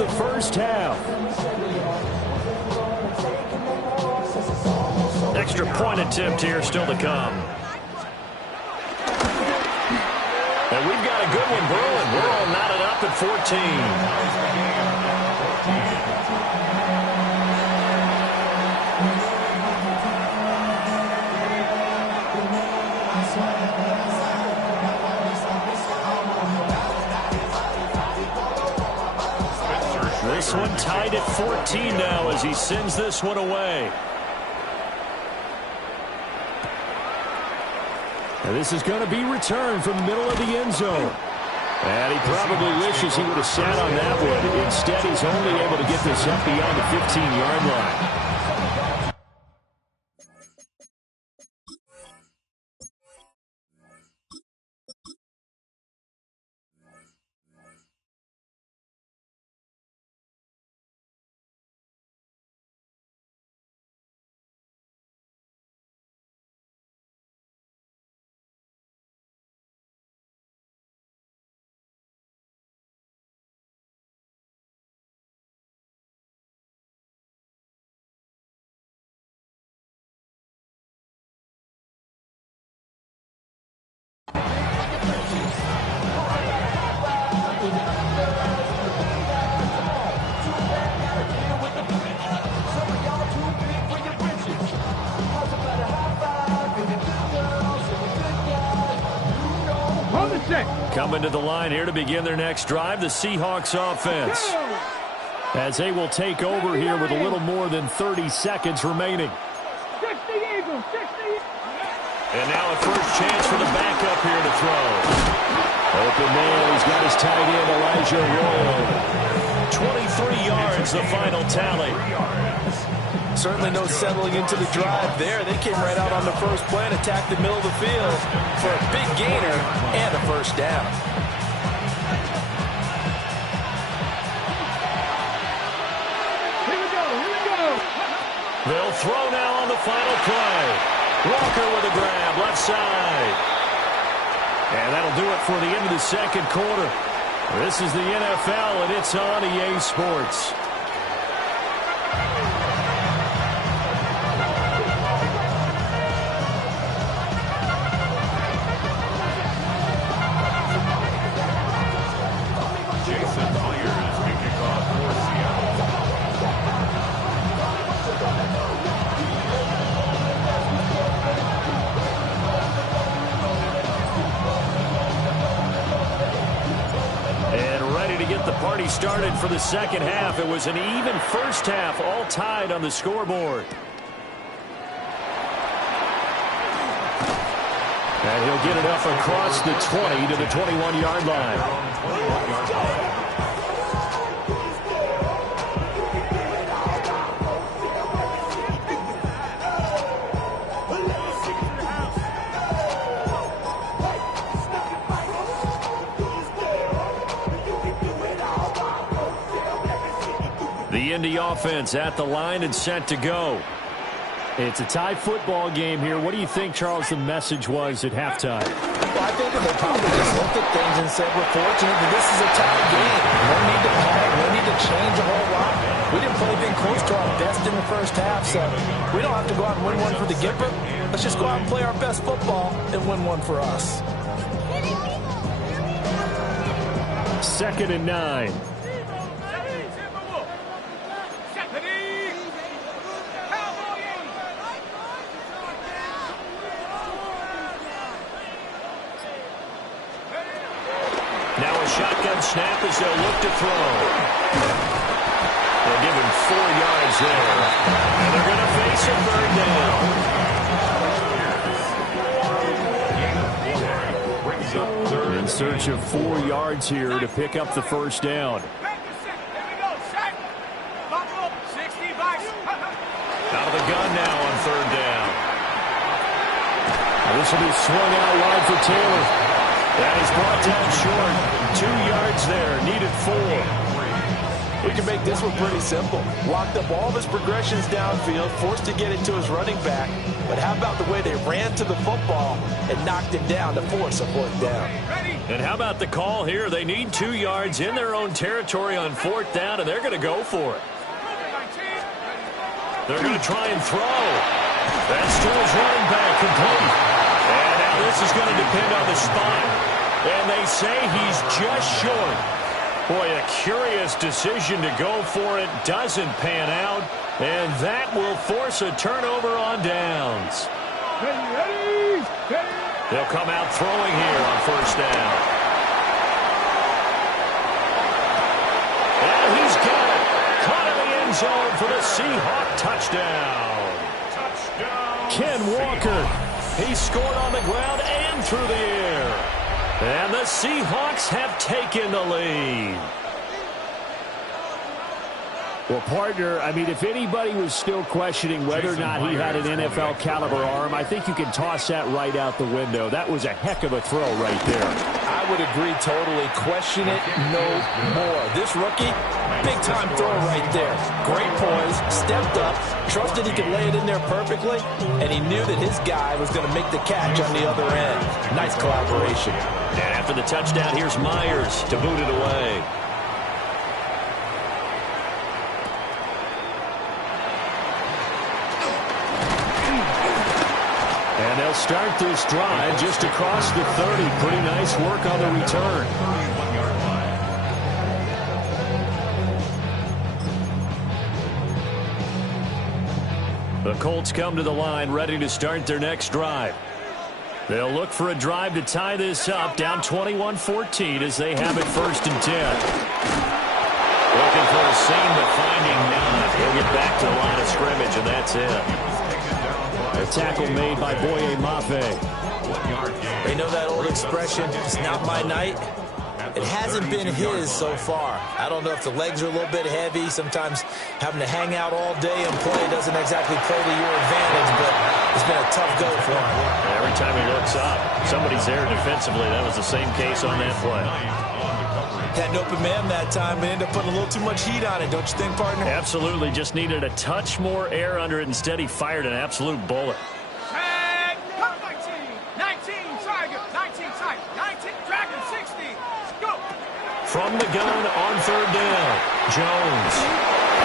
the first half. Extra point attempt here still to come. And we've got a good one brewing. We're all knotted up at 14. This one tied at 14 now as he sends this one away. And this is going to be returned from the middle of the end zone. And he probably wishes he would have sat on that one. Instead, he's only able to get this up beyond the 15-yard line. Coming to the line here to begin their next drive, the Seahawks offense. As they will take over here with a little more than 30 seconds remaining. And now a first chance for the backup here to throw. Open man, he's got his tight end, Elijah Royal. 23 yards, the final tally. Certainly no settling into the drive there. They came right out on the first play and attacked the middle of the field for a big gainer and a first down. Here we go. They'll throw now on the final play. Walker with a grab, left side. And that'll do it for the end of the second quarter. This is the NFL, and it's on EA Sports. Started for the second half. It was an even first half, all tied on the scoreboard. And he'll get it up across the 20 to the 21-yard line. The Indy offense at the line and set to go. It's a tie football game here. What do you think, Charles, the message was at halftime? Well, I think they probably just looked at things and said, we're fortunate that this is a tie game. No need to panic. No need to change a whole lot. We didn't play anything close to our best in the first half, so we don't have to go out and win one for the Gipper. Let's just go out and play our best football and win one for us. 2nd and 9. Shotgun snap as they'll look to throw. They'll give him 4 yards there. And they're going to face a third down. In search of 4 yards here to pick up the first down. Out of the gun now on third down. This will be swung out wide for Taylor. That is brought down short. 2 yards there, needed 4. We can make this one pretty simple. Locked up all of his progressions downfield, forced to get it to his running back. But how about the way they ran to the football and knocked him down to force a fourth down? And how about the call here? They need 2 yards in their own territory on fourth down, and they're going to go for it. They're going to try and throw. That's to his running back, complete. And now this is going to depend on the spot. And they say he's just short. Boy, a curious decision to go for it. Doesn't pan out. And that will force a turnover on downs. They'll come out throwing here on first down. And he's got it. Caught in the end zone for the Seahawk touchdown. Ken Walker. He scored on the ground and through the air. And the Seahawks have taken the lead. Well, partner, I mean, if anybody was still questioning whether or not he had an NFL caliber arm, I think you can toss that right out the window. That was a heck of a throw right there. I would agree totally. Question it no more. This rookie, big-time throw right there. Great poise, stepped up, trusted he could lay it in there perfectly, and he knew that his guy was going to make the catch on the other end. Nice collaboration. And after the touchdown, here's Myers to boot it away. And they'll start this drive just across the 30. Pretty nice work on the return. The Colts come to the line ready to start their next drive. They'll look for a drive to tie this up, down 21-14 as they have it 1st and 10. Looking for a seam, but finding none. He'll get back to the line of scrimmage, and that's it. A tackle made by Boye Mafe. You know that old expression, it's not my night? It hasn't been his so far. I don't know if the legs are a little bit heavy. Sometimes having to hang out all day and play doesn't exactly play to your advantage, but it's been a tough go for him. Every time he looks up, somebody's there defensively. That was the same case on that play. Had an open man that time, but ended up putting a little too much heat on it, don't you think, partner? Absolutely. Just needed a touch more air under it. Instead, he fired an absolute bullet. Tag, 19, Tiger, 19, Tiger, 19, Dragon, 60. Go. From the gun on 3rd down, Jones.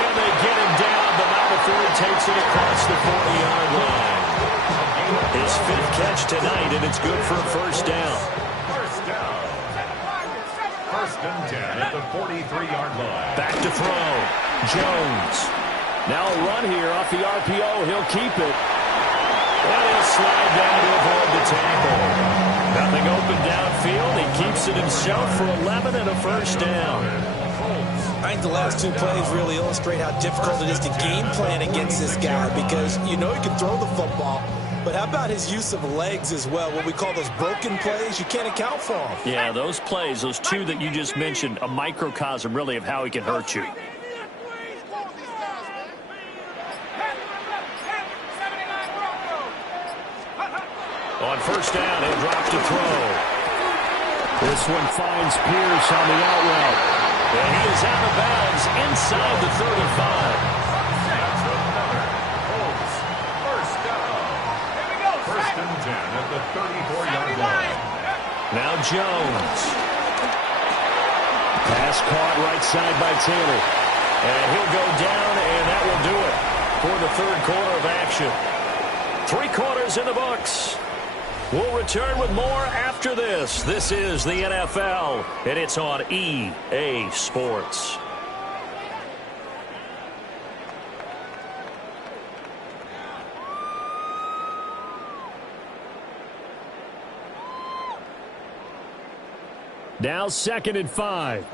And they get him down, but not before he takes it across the 40-yard line. His 5th catch tonight, and it's good for a 1st down. First and 10 at the 43-yard line. Back to throw. Jones. Now a run here off the RPO. He'll keep it. And he'll slide down to avoid the tackle. Nothing open downfield. He keeps it himself for 11 and a 1st down. I think the last 2 plays really illustrate how difficult it is to game plan against this guy because you know he can throw the football. But how about his use of legs as well? What we call those broken plays, you can't account for them. Yeah, those plays, those 2 that you just mentioned, a microcosm really of how he can hurt you. On 1st down, he'll drop to throw. This one finds Pierce on the out route. And he is out of bounds inside the 35. First and 10 at the 34-yard line. Now Jones. Pass caught right side by Taylor. And he'll go down, and that will do it for the 3rd quarter of action. 3 quarters in the books. We'll return with more after this. This is the NFL, and it's on EA Sports. Now 2nd and 5.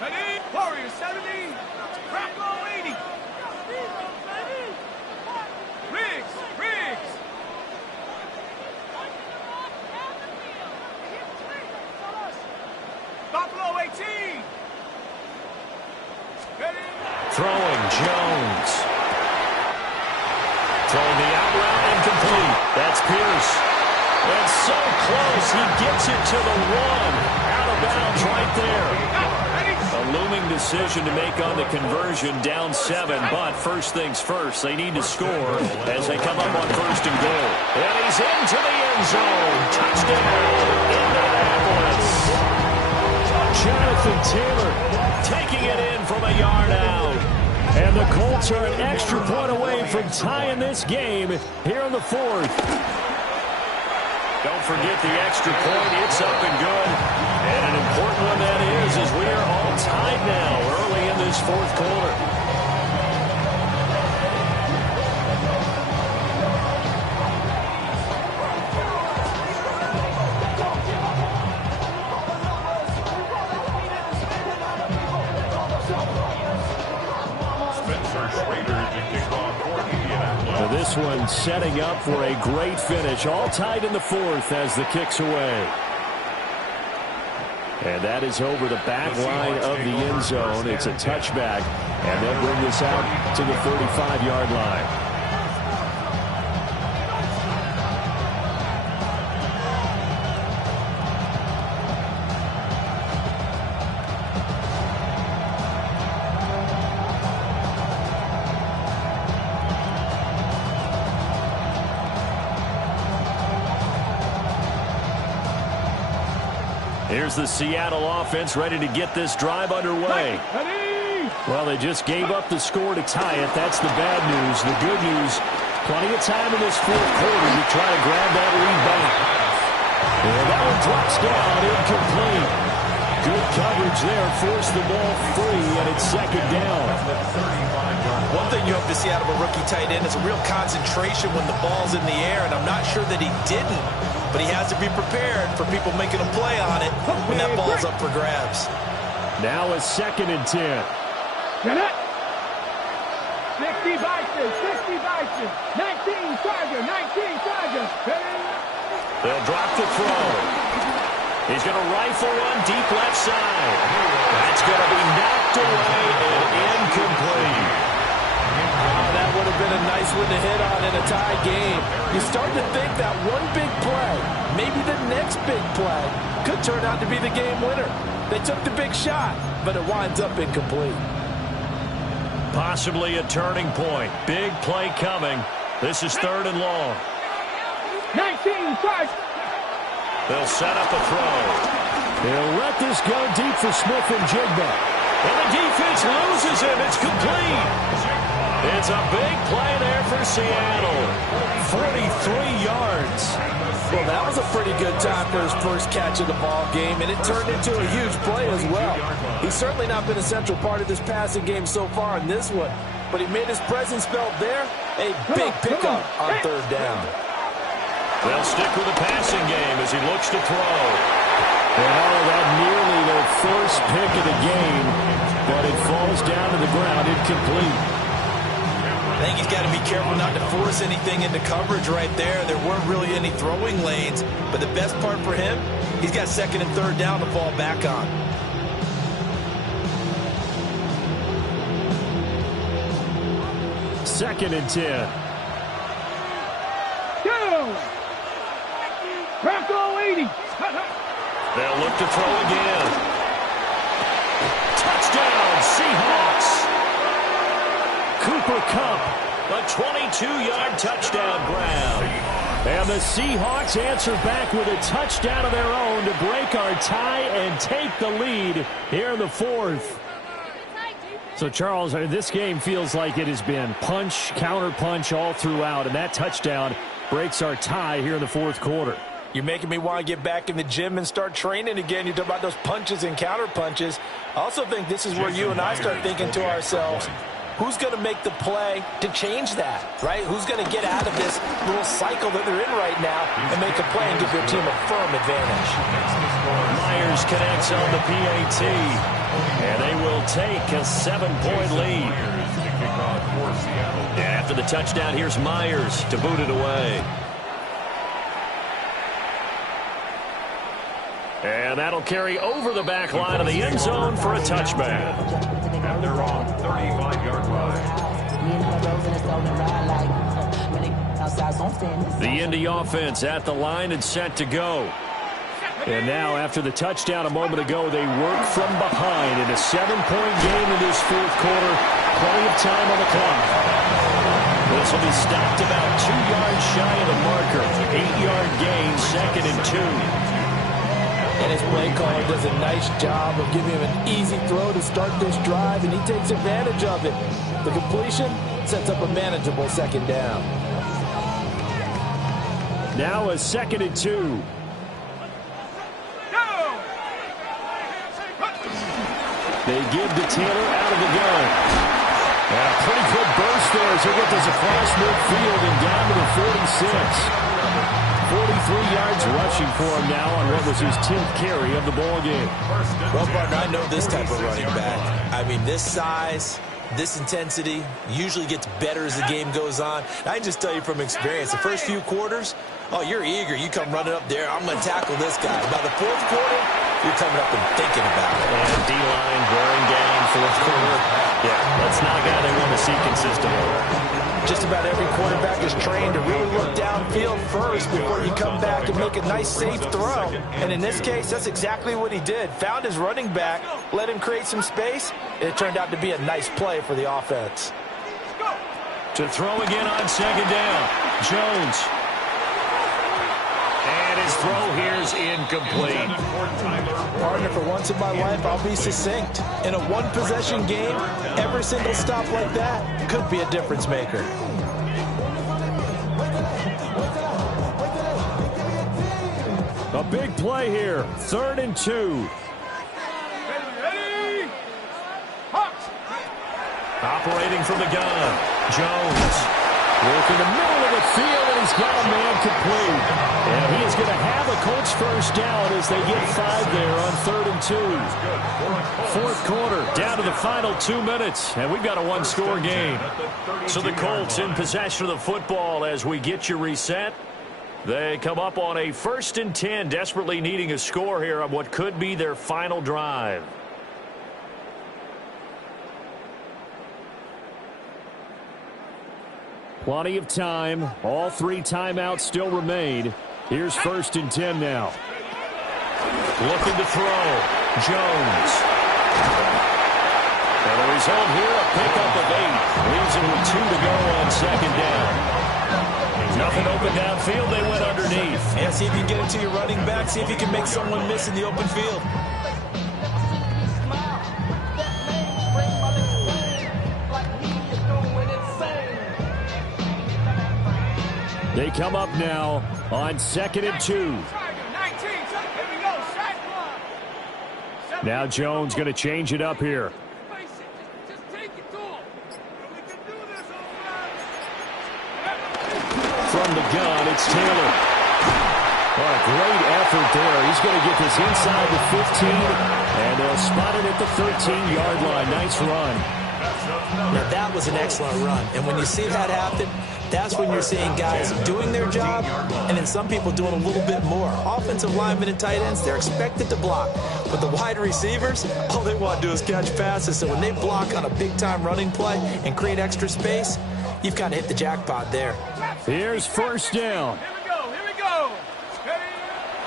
Ready? Warriors 70. Crackle 80. Riggs. Buffalo 18. Ready? Throwing Jones. Throwing the out route incomplete. That's Pierce. And so close, he gets it to the 1. Out of bounds right there. looming decision to make on the conversion, down 7. But first things first, they need to score as they come up on first and goal. And he's into the end zone. Touchdown, Indianapolis. Jonathan Taylor Taking it in from a yard out. And the Colts are an extra point away from tying this game here in the 4th. Don't forget the extra point. It's up and good. And an important one that is, as we are all tied now early in this 4th quarter. This one setting up for a great finish. All tied in the 4th as the kick's away. And that is over the back line of the end zone. It's a touchback. And they'll bring this out to the 35-yard line. Here's the Seattle offense ready to get this drive underway. Well, they just gave up the score to tie it. That's the bad news. The good news, plenty of time in this 4th quarter to try to grab that lead back. And that one drops down, incomplete. Good coverage there, forced the ball free, and it's 2nd down. One thing you hope to see out of a rookie tight end is a real concentration when the ball's in the air, and I'm not sure that he didn't. But he has to be prepared for people making a play on it when that ball's up for grabs. Now a 2nd and 10. 60 Vikings, 60 Vikings, 19 Chargers, 19 Chargers. They'll drop the throw. He's going to rifle one deep left side. That's going to be knocked away and incomplete. That would have been a nice one to hit on in a tie game. You start to think that one big play, maybe the next big play, could turn out to be the game winner. They took the big shot, but it winds up incomplete. Possibly a turning point. Big play coming. This is 3rd and long. 19 Chargers. They'll set up a throw. They'll let this go deep for Smith and Jigba. And the defense loses him. It's complete. It's a big play there for Seattle. 43 yards. Well, that was a pretty good time for his first catch of the ball game, and it turned into a huge play as well. He's certainly not been a central part of this passing game so far in this one, but he made his presence felt there. A big pickup on 3rd down. They'll stick with the passing game as he looks to throw. And all of that nearly their first pick of the game, but it falls down to the ground incomplete. I think he's got to be careful not to force anything into coverage right there. There weren't really any throwing lanes, but the best part for him, he's got 2nd and 3rd down to fall back on. Second and 10. Go! Bronco 80. They'll look to throw again. Touchdown, Seahawks. Cooper Kupp, a 22-yard touchdown grab. And the Seahawks answer back with a touchdown of their own to break our tie and take the lead here in the 4th. So, Charles, this game feels like it has been punch, counter-punch all throughout, and that touchdown breaks our tie here in the 4th quarter. You're making me want to get back in the gym and start training again. You talk about those punches and counter-punches. I also think this is where you and I start thinking to ourselves, who's going to make the play to change that, right? Who's going to get out of this little cycle that they're in right now and make a play and give their team a firm advantage? Myers connects on the PAT, and they will take a 7-point lead. And after the touchdown, here's Myers to boot it away. And that'll carry over the back line of the end zone for a touchback. And they're on 35-yard line. The Indy offense at the line and set to go. And now, after the touchdown a moment ago, they work from behind in a 7-point game in this fourth quarter. Plenty of time on the clock. This will be stopped about 2 yards shy of the marker. 8-yard gain, 2nd and 2. And his play caller does a nice job of giving him an easy throw to start this drive, and he takes advantage of it. The completion sets up a manageable 2nd down. Now a 2nd and 2. They give to Taylor out of the gun. And a pretty good burst there as he gets this across midfield and down to the 46. 43 yards rushing for him now on what was his 10th carry of the ball game. Well, partner, I know this type of running back. I mean, this size, this intensity usually gets better as the game goes on. And I can just tell you from experience, the first few quarters, oh, you're eager. You come running up there, I'm going to tackle this guy. By the fourth quarter, you're coming up and thinking about it. And D-line wearing down fourth quarter. Yeah, that's not a guy they want to see consistently. Just about every quarterback is trained to really look downfield first before you come back and make a nice, safe throw. And in this case, that's exactly what he did. Found his running back, let him create some space, and it turned out to be a nice play for the offense. To throw again on 2nd down. Jones. And his throw here's incomplete. Partner, for once in my life, I'll be succinct. In a one-possession game, every single stop like that could be a difference maker. A big play here. 3rd and 2. Operating from the gun. Jones. Working the middle of the field, and he's got a man complete. And he is going to have a Colts first down as they get 5 there on 3rd and 2. Fourth quarter, down to the final 2 minutes, and we've got a one-score game. So the Colts in possession of the football as we get you reset. They come up on a 1st and 10, desperately needing a score here on what could be their final drive. Plenty of time. All 3 timeouts still remain. Here's 1st and 10 now. Looking to throw. Jones. And the result here, a pickup of 8. Leaves him with 2 to go on 2nd down. Nothing open downfield. They went underneath. And see if you can get it to your running back. See if you can make someone miss in the open field. They come up now on 2nd and 2. Now Jones going to change it up here. From the gun, it's Taylor. What a great effort there. He's going to get this inside the 15, and they'll spot it at the 13-yard line. Nice run. Now, that was an excellent run. And when you see that happen, that's when you're seeing guys doing their job and then some people doing a little bit more. Offensive linemen and tight ends, they're expected to block. But the wide receivers, all they want to do is catch passes. So when they block on a big-time running play and create extra space, you've kind of hit the jackpot there. Here's 1st down. Here we go.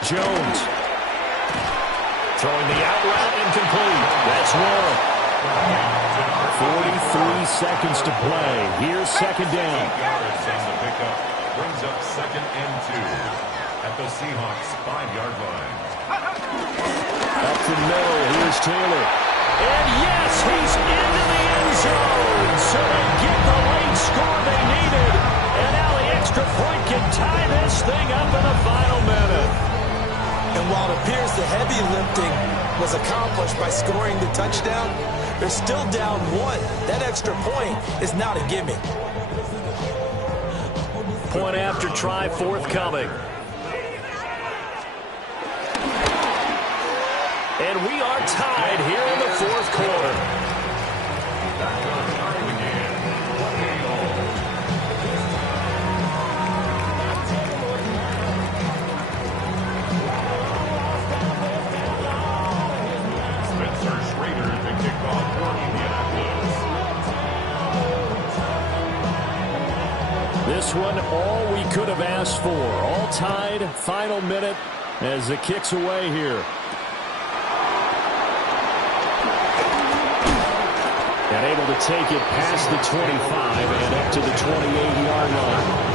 Jones. Throwing the out route incomplete. That's one. 43 seconds to play. Here's 2nd down. The pickup brings up 2nd and 2 at the Seahawks 5-yard line. Up the middle. Here's Taylor. And yes, he's into the end zone. So they get the late score they needed. And now the extra point can tie this thing up in the final minute. And while it appears the heavy lifting was accomplished by scoring the touchdown, they're still down 1. That extra point is not a gimme. Point after try forthcoming. And we are tied here in the fourth quarter. This one, all we could have asked for. All tied, final minute, as the kick's away here. And able to take it past the 25 and up to the 28-yard line.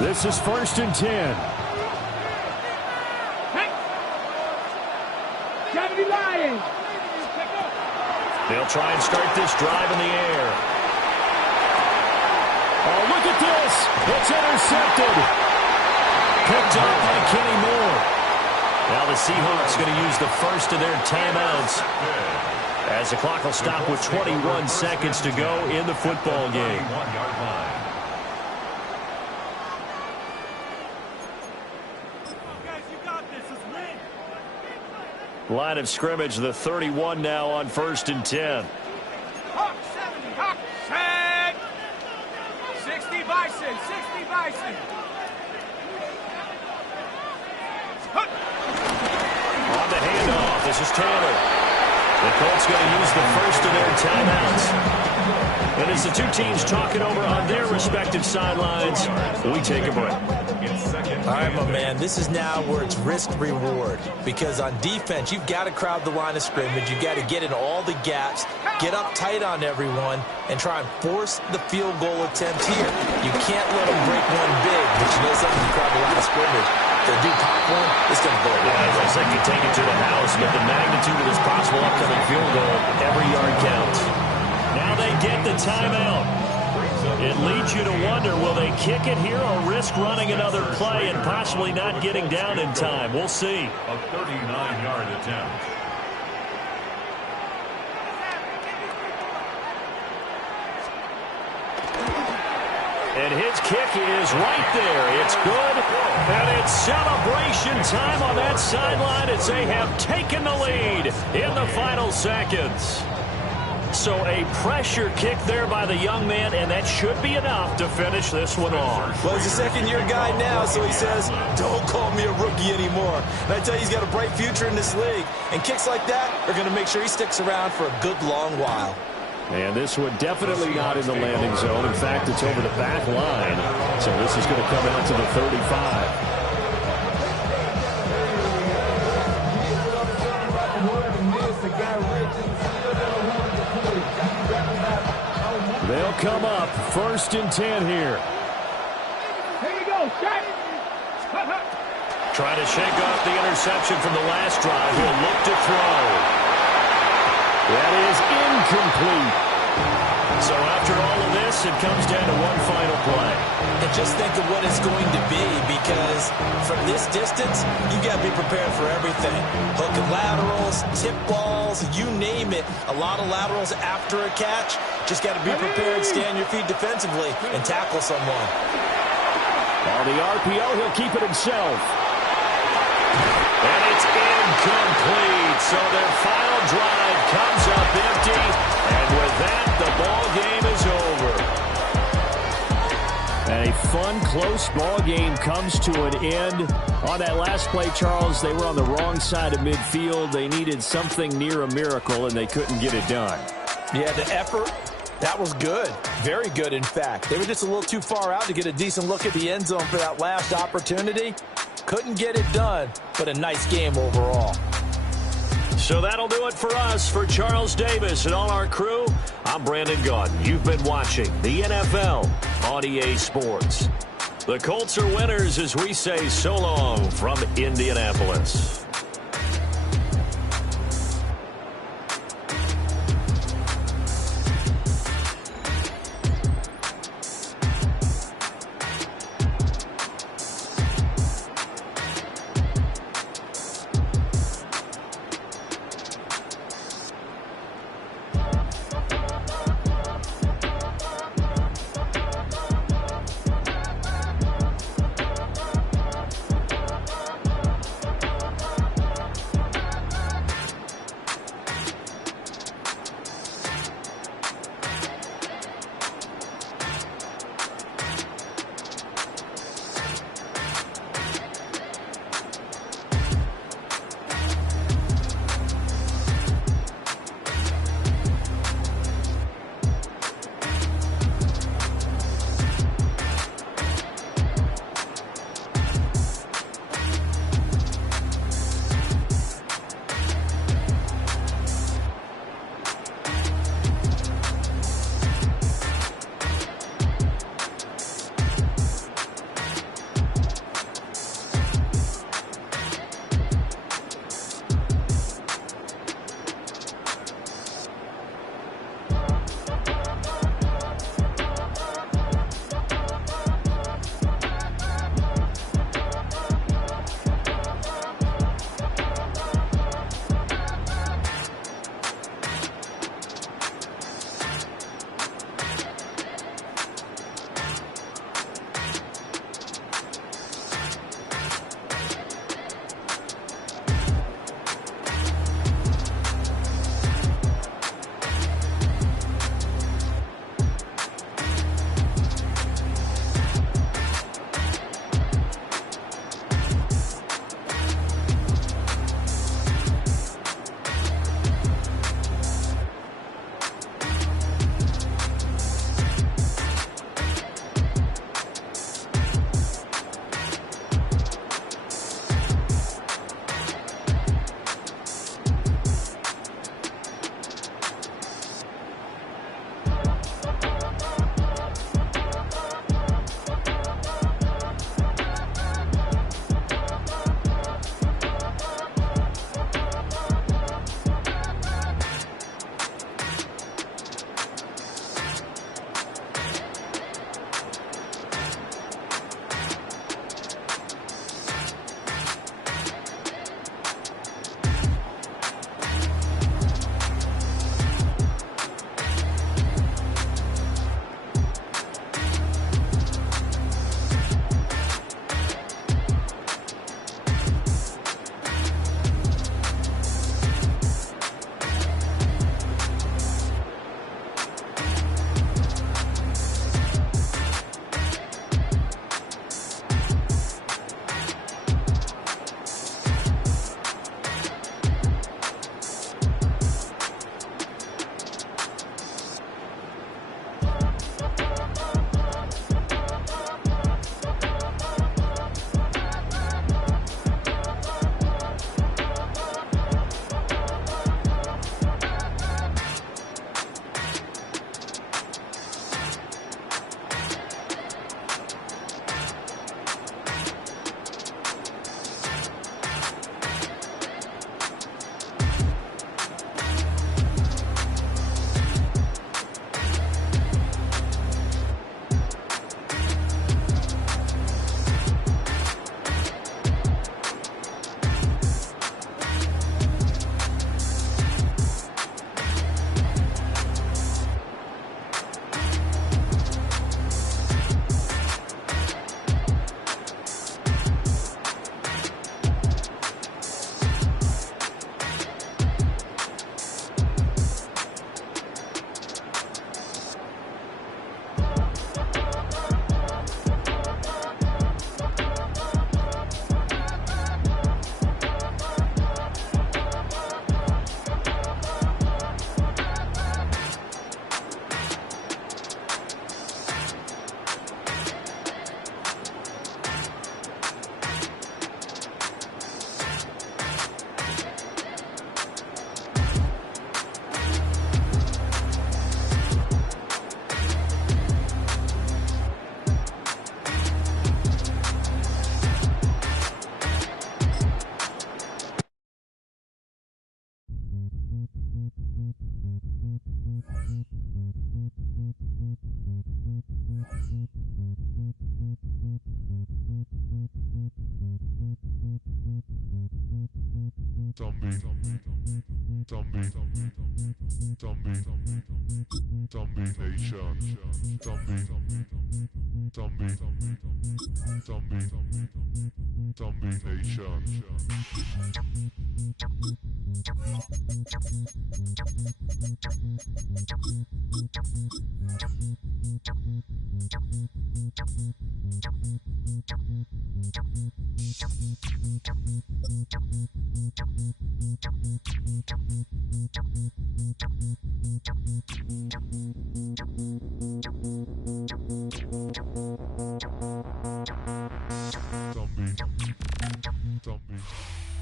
This is 1st and 10. They'll try and start this drive in the air. Oh, look at this. It's intercepted. Picked up by Kenny Moore. Now the Seahawks going to use the first of their timeouts as the clock will stop with 21 seconds to go in the football game. Line of scrimmage, the 31 now on 1st and 10. Hawk 70, Hawk set. 60 Bison, 60 Bison. On the handoff, this is Taylor. The Colts going to use the first of their timeouts. And as the two teams talking over on their respective sidelines, we take a break. All right, my man, this is now where it's risk-reward. Because on defense, you've got to crowd the line of scrimmage. You've got to get in all the gaps, get up tight on everyone, and try and force the field goal attempt here. You can't let them break one big, but you know something, you crowd the line of scrimmage. If they do pop one, it's going to go away. As I said, you take it to the house, but the magnitude of this possible upcoming field goal, every yard counts. Now they get the timeout. It leads you to wonder, will they kick it here or risk running another play and possibly not getting down in time? We'll see. A 39-yard attempt. And his kick is right there. It's good. And it's celebration time on that sideline as they have taken the lead in the final seconds. So a pressure kick there by the young man, and that should be enough to finish this one off. Well, he's a second-year guy now, so he says, don't call me a rookie anymore. And I tell you, he's got a bright future in this league. And kicks like that are going to make sure he sticks around for a good long while. And this one definitely not in the landing zone. In fact, it's over the back line. So this is going to come out to the 35. They'll come up 1st and 10 here. Here you go, shot. Trying to shake off the interception from the last drive. He'll look to throw. That is incomplete. So after all of this, it comes down to one final play. And just think of what it's going to be, because from this distance, you got to be prepared for everything. Hook and laterals, tip balls, you name it. A lot of laterals after a catch. Just got to be prepared, stay on your feet defensively, and tackle someone. On the RPO, he'll keep it himself. And it's incomplete. So their final drive comes up empty. And with that, the ball game is over. And a fun, close ball game comes to an end. On that last play, Charles, they were on the wrong side of midfield. They needed something near a miracle, and they couldn't get it done. Yeah, the effort, that was good. Very good, in fact. They were just a little too far out to get a decent look at the end zone for that last opportunity. Couldn't get it done, but a nice game overall. So that'll do it for us. For Charles Davis and all our crew, I'm Brandon Gaudin. You've been watching the NFL on EA Sports. The Colts are winners as we say so long from Indianapolis.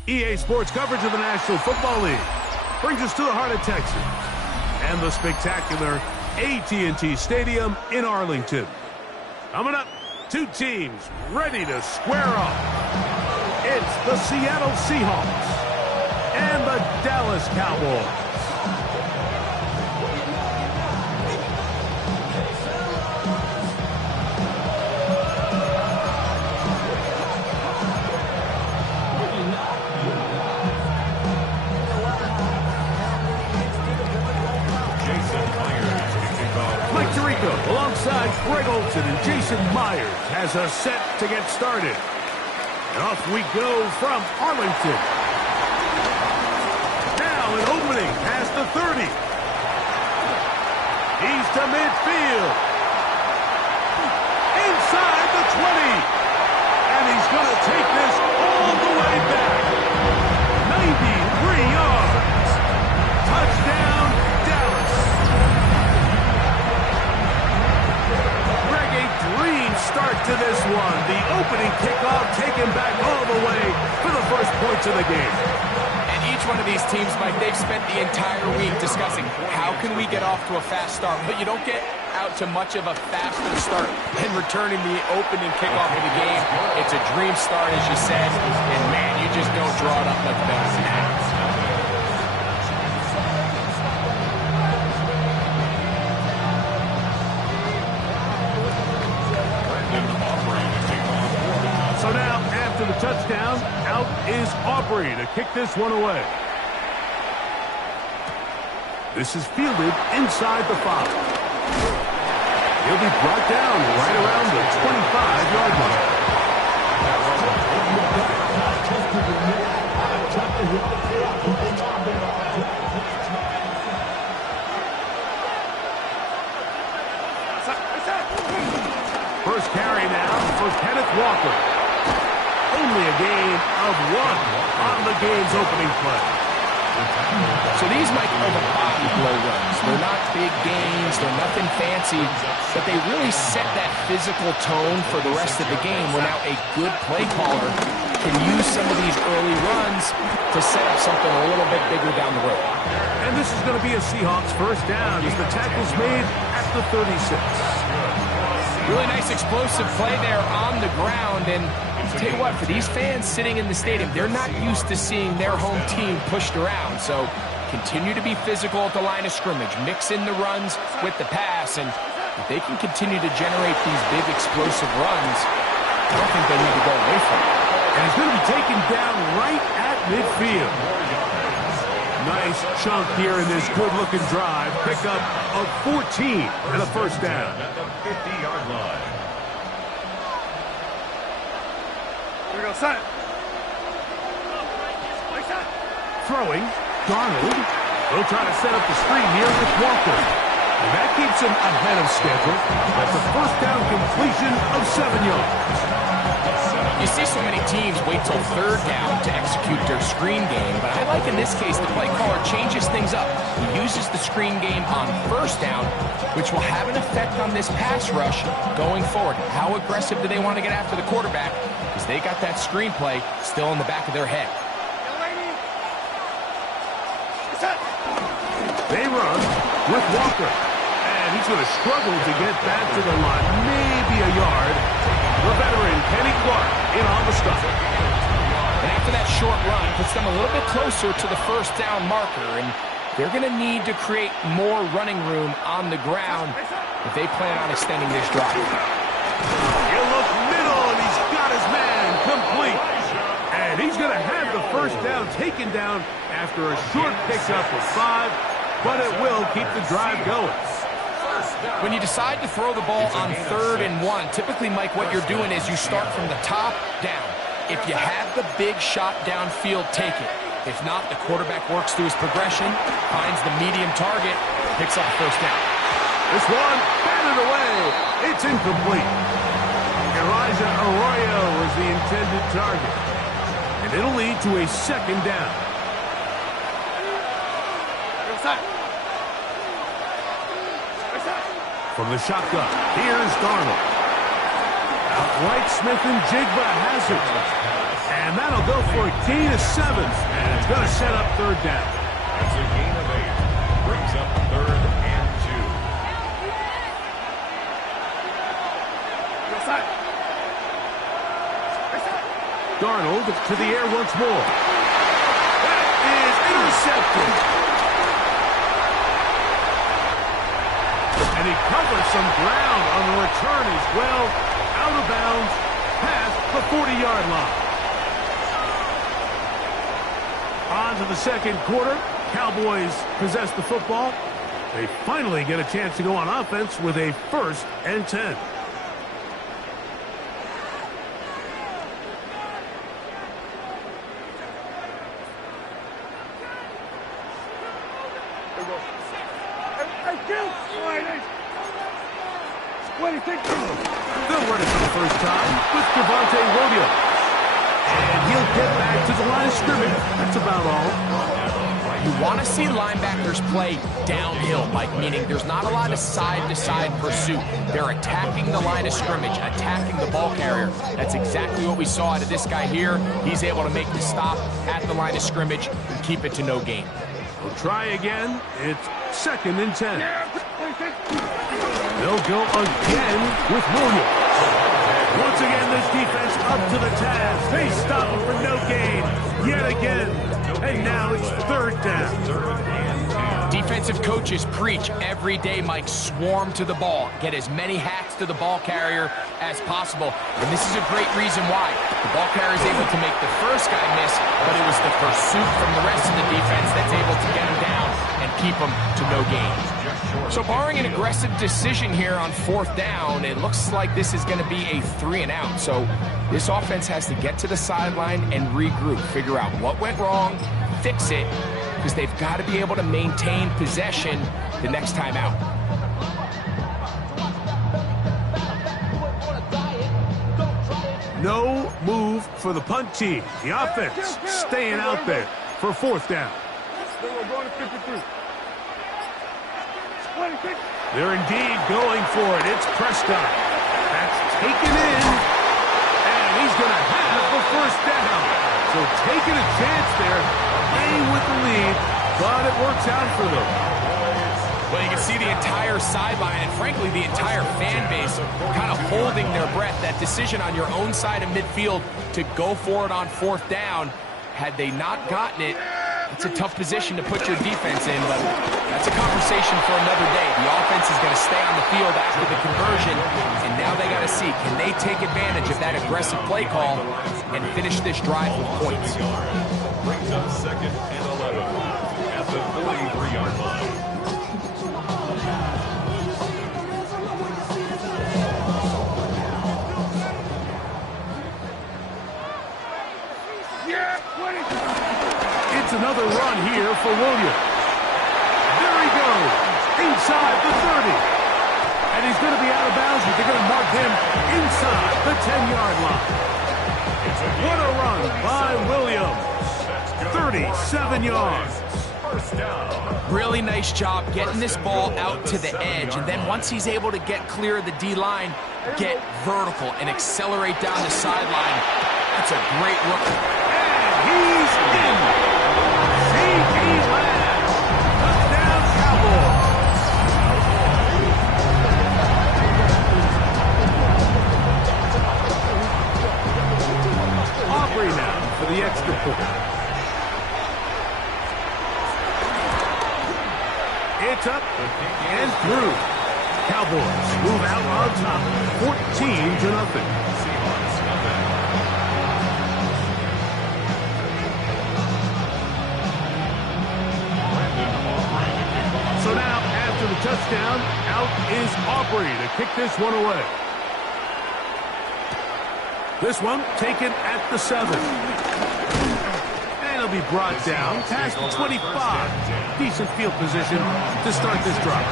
EA Sports coverage of the National Football League brings us to the heart of Texas and the spectacular AT&T Stadium in Arlington. Coming up, two teams ready to square off. It's the Seattle Seahawks and the Dallas Cowboys. Alongside Greg Olsen and Jason Myers has us set to get started. And off we go from Arlington. Now an opening past the 30. He's to midfield. Inside the 20. And he's going to take this all the way back. 93 yards. Touchdown, Dallas. Dream start to this one. The opening kickoff taken back all the way for the first points of the game. And each one of these teams, Mike, they've spent the entire week discussing how can we get off to a fast start. But you don't get out to much of a faster start than returning the opening kickoff of the game. It's a dream start, as you said. And, man, you just don't draw it up much better than that. So now, after the touchdown, out is Aubrey to kick this one away. This is fielded inside the 5. He'll be brought down right around the 25-yard line. First carry now for Kenneth Walker. Only a gain of 1 on the game's opening play. So these, Mike, are the body blow runs. They're not big gains. They're nothing fancy. But they really set that physical tone for the rest of the game where now a good play caller can use some of these early runs to set up something a little bit bigger down the road. And this is going to be a Seahawks first down as the tackle's made at the 36. Really nice explosive play there on the ground. And I'll tell you what, for these fans sitting in the stadium, they're not used to seeing their home team pushed around. So continue to be physical at the line of scrimmage. Mix in the runs with the pass. And if they can continue to generate these big explosive runs, I don't think they need to go away from it. And he's going to be taken down right at midfield. Nice chunk here in this good-looking drive. Pickup of 14 and a first down. At the 50-yard line. Here we go, son. Throwing, Darnold. They'll try to set up the screen here with Walker. And that keeps him ahead of schedule. That's a first down completion of 7 yards. You see so many teams wait till third down to execute their screen game, but I like in this case the play caller changes things up. He uses the screen game on first down, which will have an effect on this pass rush going forward. How aggressive do they want to get after the quarterback? Because they got that screen play still in the back of their head. They run with Walker. And he's going to struggle to get back to the line. Maybe a yard. The veteran, Kenny Clark, in on the stop. And after that short run, puts them a little bit closer to the first down marker. And they're going to need to create more running room on the ground if they plan on extending this drive. He'll look middle, and he's got his man complete. And he's going to have the first down taken taken down after a short pickup of 5, but it will keep the drive going. When you decide to throw the ball on 3rd and 1, typically, Mike, what you're doing is you start from the top down. If you have the big shot downfield, take it. If not, the quarterback works through his progression, finds the medium target, picks up the first down. This one, batted away. It's incomplete. Elijah Arroyo was the intended target. And it'll lead to a 2nd down. From the shotgun, here's Darnold. Outright Smith and Jigba has it. And that'll go for a gain of 7. And it's going to set up 3rd down. That's a gain of 8. Brings up 3rd and 2. Darnold to the air once more. That is intercepted. And he covers some ground on the return as well. Out of bounds, past the 40-yard line. On to the 2nd quarter. Cowboys possess the football. They finally get a chance to go on offense with a 1st and 10. They'll run it for the first time with Javonte Williams. And he'll get back to the line of scrimmage. That's about all. You want to see linebackers play downhill, Mike, meaning there's not a lot of side-to-side pursuit. They're attacking the line of scrimmage, attacking the ball carrier. That's exactly what we saw out of this guy here. He's able to make the stop at the line of scrimmage and keep it to no gain. We'll try again. It's 2nd and 10. They'll go again with Williams. Once again, this defense up to the task. They stop him for no gain yet again. And now it's 3rd down. Defensive coaches preach every day, Mike, swarm to the ball. Get as many hacks to the ball carrier as possible. And this is a great reason why. The ball carrier is able to make the first guy miss, but it was the pursuit from the rest of the defense that's able to get him down and keep him to no gain. So barring an aggressive decision here on 4th down, it looks like this is going to be a 3 and out. So this offense has to get to the sideline and regroup, figure out what went wrong, fix it, because they've got to be able to maintain possession the next time out. No move for the punt team. The offense staying out there for 4th down. They're indeed going for it. It's Prescott. That's taken in. And he's going to have the 1st down. So taking a chance there, playing with the lead, but it works out for them. Well, you can see the entire sideline and, frankly, the entire fan base kind of holding their breath. That decision on your own side of midfield to go for it on 4th down, had they not gotten it, it's a tough position to put your defense in, but that's a conversation for another day. The offense is going to stay on the field after the conversion, and now they got to see, can they take advantage of that aggressive play call and finish this drive with points? Brings up 2nd and 11 at the 43-yard line. It's another run here for Williams. There he goes, inside the 30. And he's going to be out of bounds, but they're going to mark him inside the 10-yard line. What a run by Williams. 37 yards. First down. Really nice job getting this ball out to the edge, and then once he's able to get clear of the D-line, get vertical and accelerate down the sideline. That's a great look. And he's in. C.D. Lamb. Touchdown, Cowboys. Aubrey now for the extra point. It's up and through. Cowboys move out on top, 14-0. kick this one away. This one taken at the 7. And it'll be brought down past the 25. Decent field position to start this drive.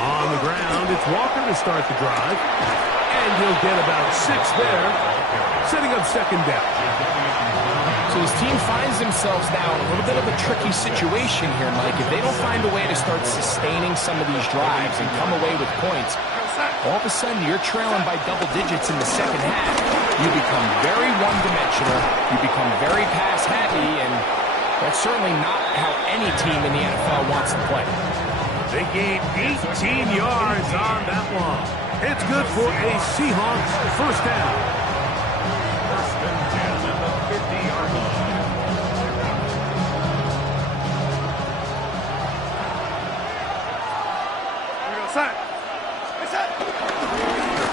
On the ground, it's Walker to start the drive. And he'll get about 6 there, setting up second down. So this team finds themselves now in a little bit of a tricky situation here, Mike. If they don't find a way to start sustaining some of these drives and come away with points, all of a sudden you're trailing by double digits in the second half. You become very one-dimensional, you become very pass-happy, and that's certainly not how any team in the NFL wants to play. They gained 18 yards on that one. It's good for a Seahawks first down. First and 10 at the 50-yard line.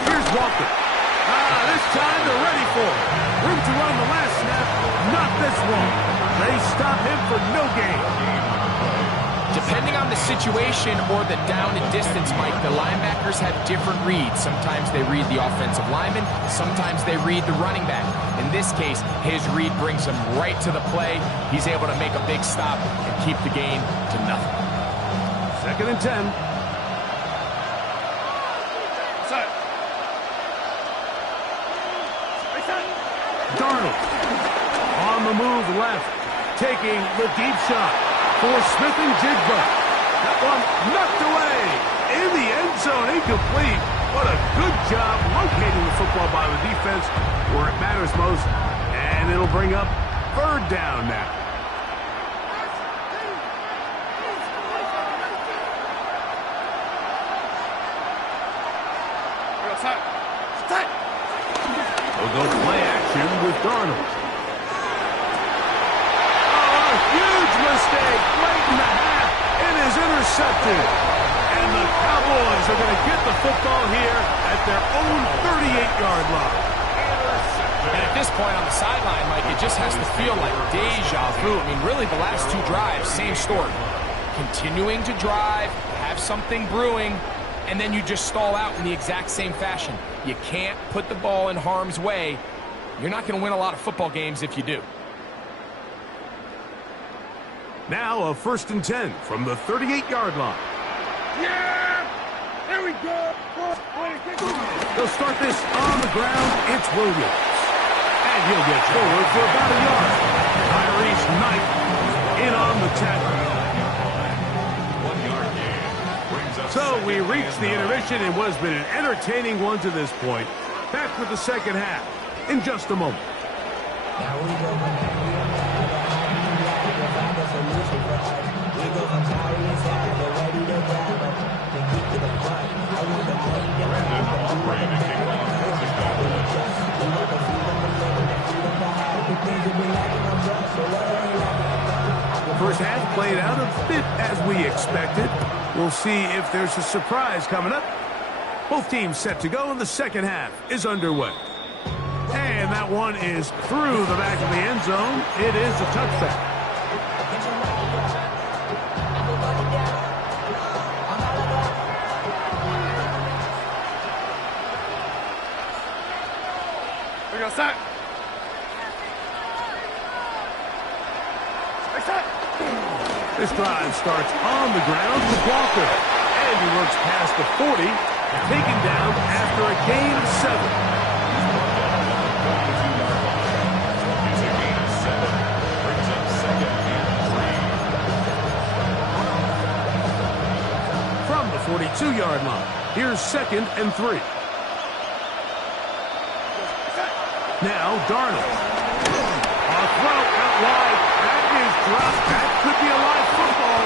Here's Walker. This time they're ready for it. Room to run the last snap. Not this one. They stop him for no gain. Depending on the situation or the down and distance, Mike, the linebackers have different reads. Sometimes they read the offensive lineman. Sometimes they read the running back. In this case, his read brings him right to the play. He's able to make a big stop and keep the gain to nothing. Second and 10. Darnold on the move left, taking the deep shot for Smith and Jigba. That one knocked away in the end zone, incomplete. What a good job locating the football by the defense where it matters most. And it'll bring up third down now. They'll go play action with Darnold. Oh, a huge mistake late in the half. It is intercepted. And the Cowboys are going to get the football here at their own 38-yard line. And at this point on the sideline, Mike, it just has to feel like deja vu. I mean, really, the last two drives, same story. Continuing to drive, have something brewing, and then you just stall out in the exact same fashion. You can't put the ball in harm's way. You're not going to win a lot of football games if you do. Now a first and 10 from the 38-yard line. Yeah! There we go! They'll start this on the ground. It's Williams. And he'll get forward for about a yard. Tyrese Knight in on the tackle. 1 yard gain. Brings up So we second reach and the 9. intermission in what has been an entertaining one to this point. Back with the second half in just a moment. The first half played out a bit as we expected. We'll see if there's a surprise coming up. Both teams set to go, and the second half is underway. And that one is through the back of the end zone. It is a touchback. We go set. This drive starts on the ground with Walker. And he works past the 40, taken down after a gain of 7. It's a gain of 7. Brings up second and 3. From the 42-yard line, here's second and 3. Now Darnold. A throw out wide. That is dropped. That could be a live football.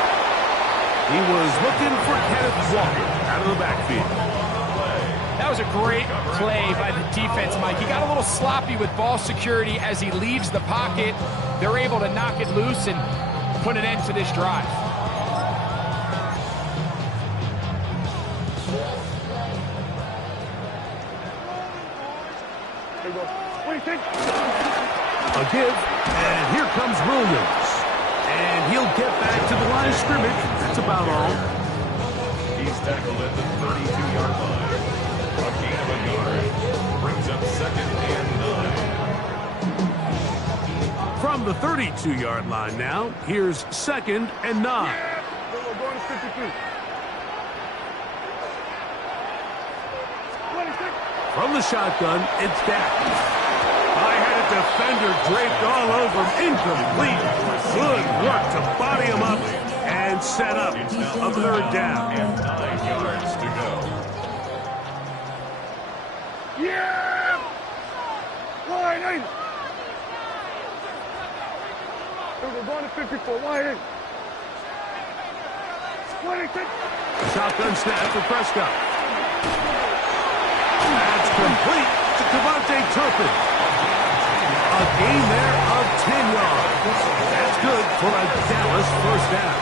He was looking for Kenneth Walker out of the backfield. That was a great play by the defense, Mike. He got a little sloppy with ball security as he leaves the pocket. They're able to knock it loose and put an end to this drive. What do you think? A give, and here comes Williams. And he'll get back to the line of scrimmage. That's about all. He's tackled at the 32-yard line. A gain of a yard. Brings up second and 9. From the 32-yard line now, here's second and 9. We're going to 52. 26. From the shotgun, it's Dak. I had a defender draped all over him. Incomplete. Good work to body him up and set up a third down. And 9 yards to go. Yeah! Wide in. We're going to 54. Wide in. 26. Shotgun snap for Prescott. That's complete to Devontae Turpin. A gain there of 10 yards. That's good for a Dallas first down.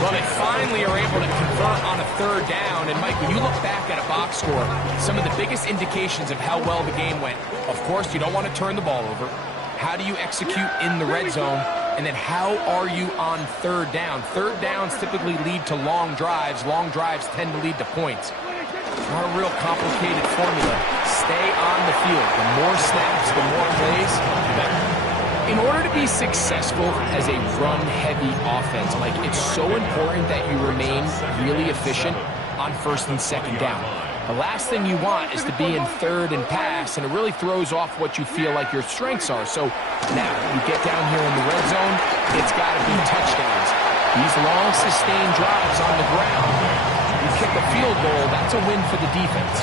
Well, they finally are able to convert on a third down. And, Mike, when you look back at a box score, some of the biggest indications of how well the game went, of course, you don't want to turn the ball over. How do you execute in the red zone? And then how are you on third down? Third downs typically lead to long drives. Long drives tend to lead to points. It's not a real complicated formula. Stay on the field. The more snaps, the more plays, the better. In order to be successful as a run-heavy offense, Mike, it's so important that you remain really efficient on first and second down. The last thing you want is to be in third and pass, and it really throws off what you feel like your strengths are. So now you get down here in the red zone, it's got to be touchdowns. These long, sustained drives on the ground, you kick a field goal, that's a win for the defense.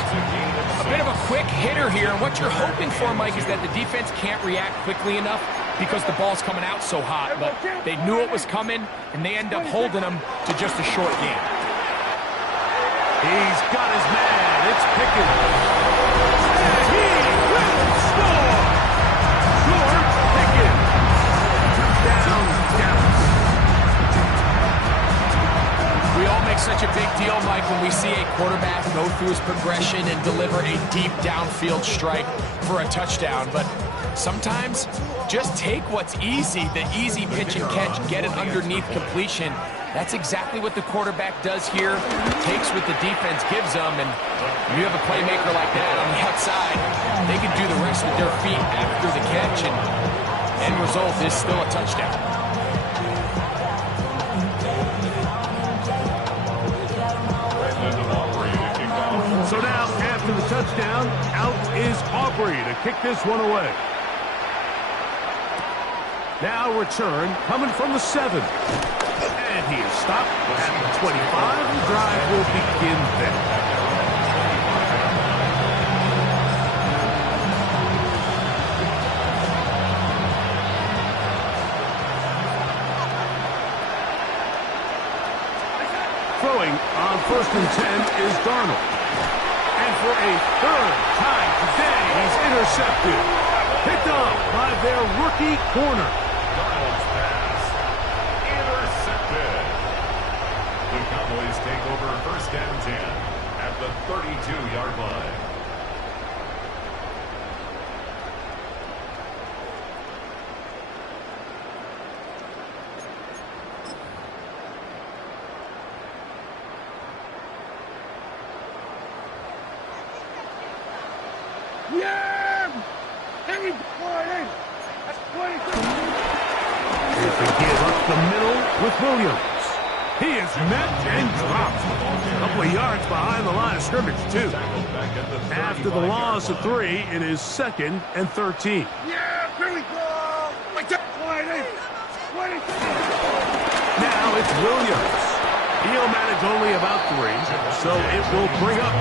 A bit of a quick hitter here, and what you're hoping for, Mike, is that the defense can't react quickly enough because the ball's coming out so hot. But they knew it was coming, and they end up holding them to just a short game. He's got his man. It's Pickens. And he will score. George Pickens. Touchdown, Dallas. We all make such a big deal, Mike, when we see a quarterback go through his progression and deliver a deep downfield strike for a touchdown. But sometimes just take what's easy, the easy pitch and catch, get it underneath completion. That's exactly what the quarterback does here. Takes what the defense gives them, and when you have a playmaker like that on the outside, they can do the rest with their feet after the catch, and end result is still a touchdown. So now, after the touchdown, out is Aubrey to kick this one away. Now return coming from the 7. And he is stopped at the 25. The drive will begin there. Throwing on 1st and 10 is Darnold. And for a third time today, he's intercepted. Picked up by their rookie corner. Darnold's pass intercepted. The Cowboys take over 1st and 10 at the 32-yard line. Yeah! Hey, wide in. That's 22. Here's the give up the middle with Williams. He is met and dropped. A couple of yards behind the line of scrimmage, too. After the loss of 3, it is 2nd and 13. Yeah, here we go. Wide in. 22. Now it's Williams. He'll manage only about 3, so it will bring up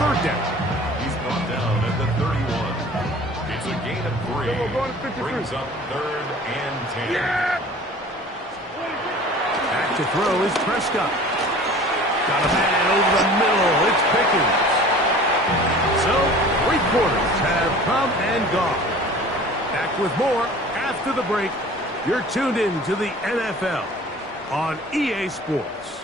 3rd down. He's brought down at the 31. It's a gain of 3. Brings up 3rd and 10. Yeah! Back to throw is Prescott. Got a man over the middle. It's Pickens. So, 3 quarters have come and gone. Back with more after the break. You're tuned in to the NFL on EA Sports.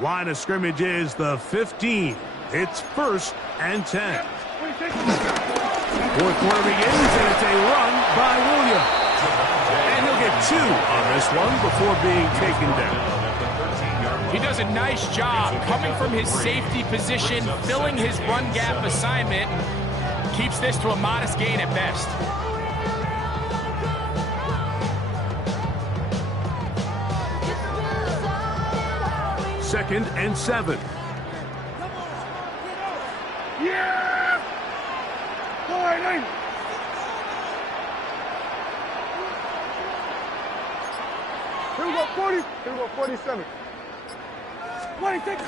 Line of scrimmage is the 15. It's 1st and 10. Fourth quarter begins, and it's a run by Williams. And he'll get 2 on this one before being taken down. He does a nice job coming from his safety position, filling his run gap assignment, and keeps this to a modest gain at best. Second and 7. Yeah! Boy, here we go, 40. Here we go, 47. 26.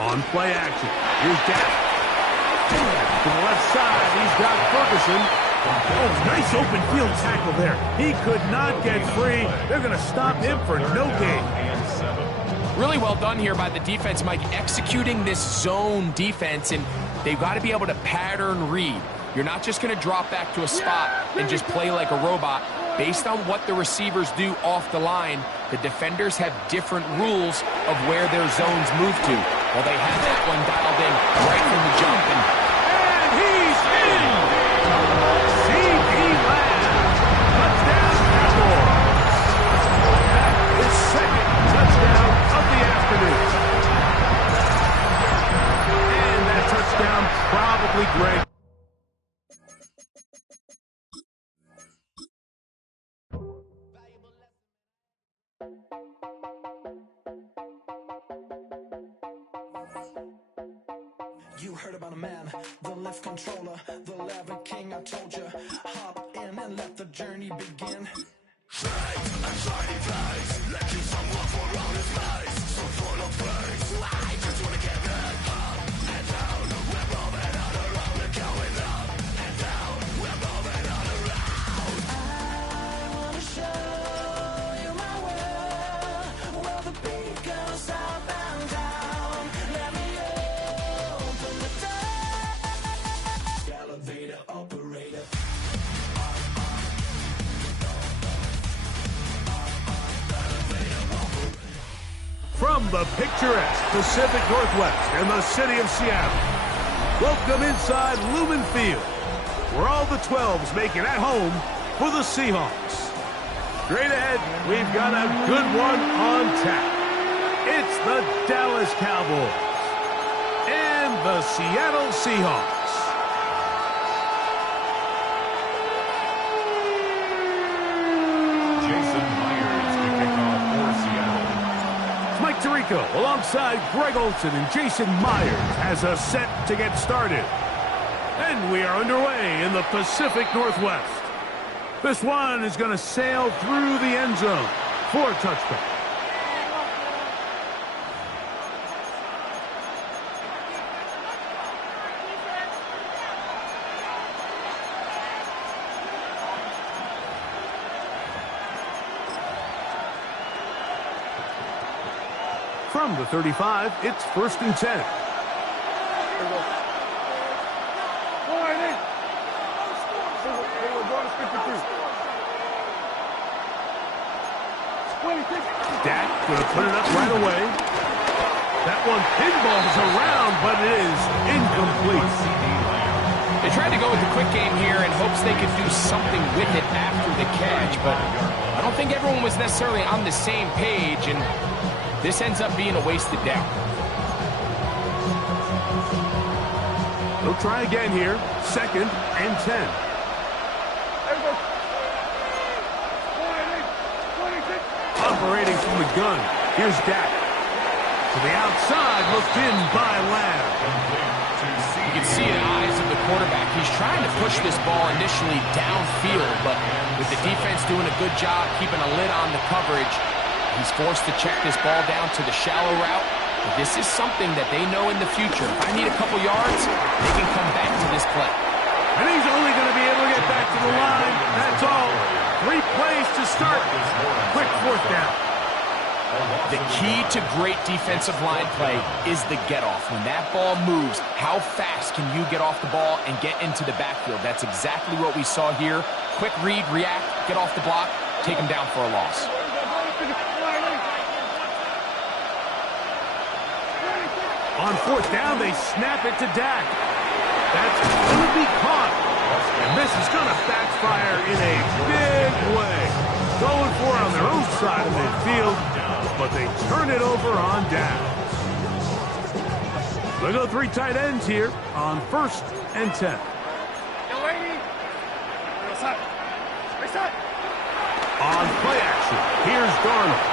On play action. Here's Dak. To the left side, he's got Ferguson. Oh, nice open field tackle there. He could not get free. They're going to stop him for no gain. Really well done here by the defense, Mike, executing this zone defense, and they've got to be able to pattern read. You're not just going to drop back to a spot and just play like a robot. Based on what the receivers do off the line, the defenders have different rules of where their zones move to. Well, they have that one dialed in right from the jump. And he's in! C.D. Lamb. Touchdown, Cowboys. That is second touchdown of the afternoon. And that touchdown probably Greg. You heard about a man, the lift controller, the lever king. I told you, hop in and let the journey begin. From the picturesque Pacific Northwest and the city of Seattle, welcome inside Lumen Field, where all the 12s make it at home for the Seahawks. Straight ahead, we've got a good one on tap. It's the Dallas Cowboys and the Seattle Seahawks. Mike Tirico alongside Greg Olsen and Jason Myers has us set to get started. And we are underway in the Pacific Northwest. This one is going to sail through the end zone for a touchdown. From the 35, it's 1st and 10. Dak going to put it up right away. That one pinballs around, but it is incomplete. They tried to go with the quick game here in hopes they could do something with it after the catch, but I don't think everyone was necessarily on the same page, and this ends up being a wasted down. They'll try again here. 2nd and 10. Operating from the gun. Here's Dak. To the outside, looked in by Lamb. You can see in the eyes of the quarterback. He's trying to push this ball initially downfield, but with the defense doing a good job keeping a lid on the coverage, he's forced to check this ball down to the shallow route. But this is something that they know in the future. If I need a couple yards, they can come back to this play. And he's only going to be able to get back to the line. That's all. 3 plays to start. Quick 4th down. The key to great defensive line play is the get-off. When that ball moves, how fast can you get off the ball and get into the backfield? That's exactly what we saw here. Quick read, react, get off the block, take him down for a loss. On fourth down, they snap it to Dak. That's going to be caught. And this is going to backfire in a big way. Going for it on their own side of midfield, but they turn it over on downs. They go 3 tight ends here on 1st and 10. On play action, here's Darnold.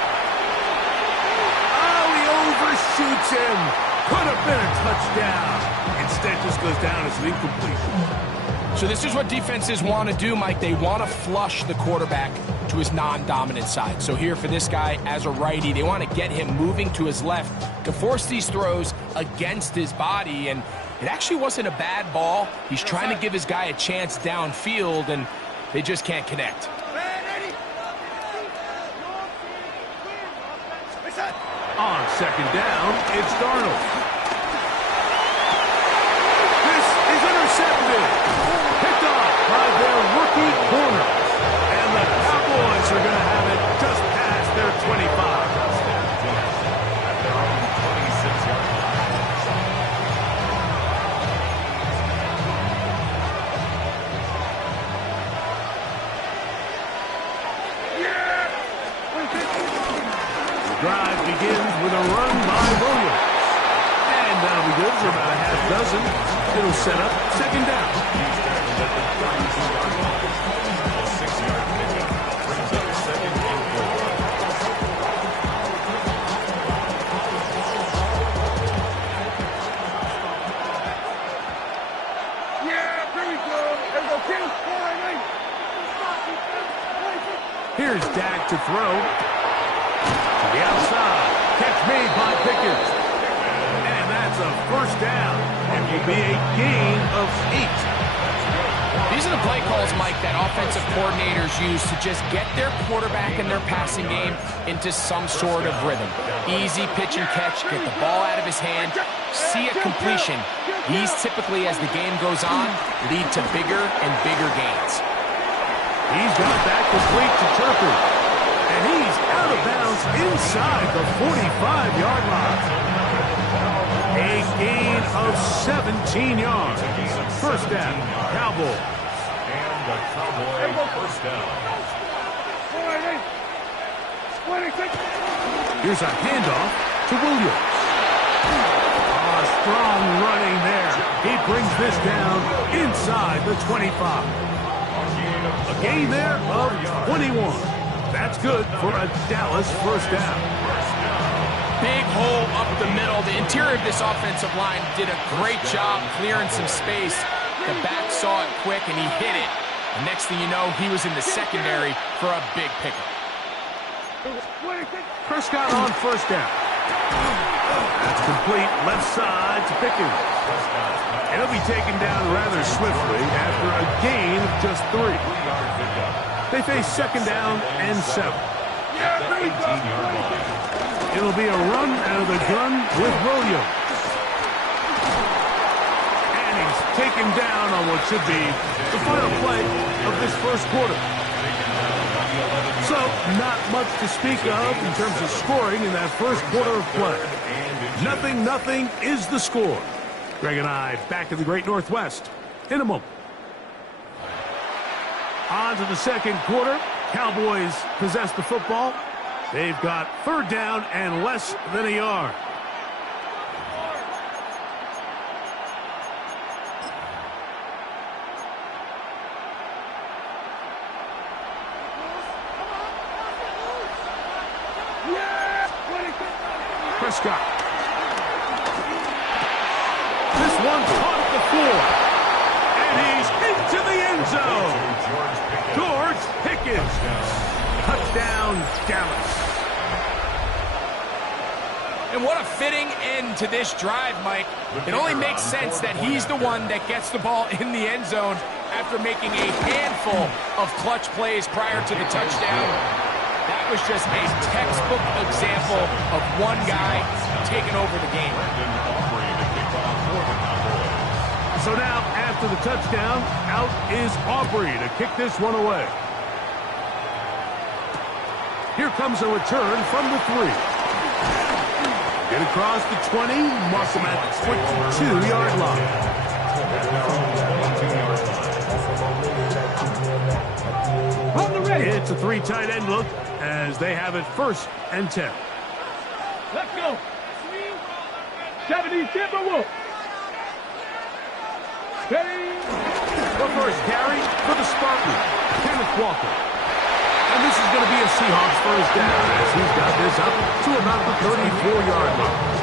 Oh, he overshoots him. Could have been a touchdown. Instead, just goes down as an incomplete. So this is what defenses want to do, Mike. They want to flush the quarterback to his non-dominant side. So here for this guy, as a righty, they want to get him moving to his left to force these throws against his body. And it actually wasn't a bad ball. He's trying to give his guy a chance downfield, and they just can't connect. On 2nd down, it's Darnold. This is intercepted. Picked off by their rookie corner. And the Cowboys are going to have it just past their 25. At their own 26-yard line. Drive begins with a run by Williams. And that'll be good for about a half dozen. It'll set up 2nd down. He's tackled at the 32-yard line. A 6-yard pickup brings up 2nd and 4. Yeah, here we go. There we go, King. Here's Dak to throw. To the outside. Catch made by Pickens. And that's a 1st down. It will be a gain of 8. These are the play calls, Mike, that offensive coordinators use to just get their quarterback and their passing game into some sort of rhythm. Easy pitch and catch, get the ball out of his hand, see a completion. These typically, as the game goes on, lead to bigger and bigger gains. He's got that complete to Turpin. And he's out of bounds inside the 45-yard line. A gain of 17 yards. 1st down, Cowboys. And the Cowboy 1st down. Here's a handoff to Williams. Strong running there. He brings this down inside the 25. A gain there of 21. That's good for a Dallas 1st down. Big hole up the middle. The interior of this offensive line did a great job clearing some space. The back saw it quick, and he hit it. And next thing you know, he was in the secondary for a big pickup. Prescott on 1st down. That's complete left side to Pickens. And he'll be taken down rather swiftly after a gain of just 3. They face 2nd down and 7. It'll be a run out of the gun with Williams. And he's taken down on what should be the final play of this 1st quarter. So, not much to speak of in terms of scoring in that 1st quarter of play. 0-0 is the score. Greg and I back in the Great Northwest in a moment. On to the 2nd quarter. Cowboys possess the football. They've got 3rd down and less than a yard. Prescott. This one caught at the floor. And he's into the end zone. George Pickens. Touchdown, Dallas. And what a fitting end to this drive, Mike. It only makes sense that he's the one that gets the ball in the end zone after making a handful of clutch plays prior to the touchdown. That was just a textbook example of one guy taking over the game. So now, after the touchdown, out is Aubrey to kick this one away. Here comes a return from the 3. Get it across the 20, mark them at the 22-yard line. It's a 3 tight end look as they have it 1st and 10. Let's go. 70 Timberwolves. The first carry for the Spartans, Kenneth Walker. And this is going to be a Seahawks first down as he's got this up to about the 34-yard line.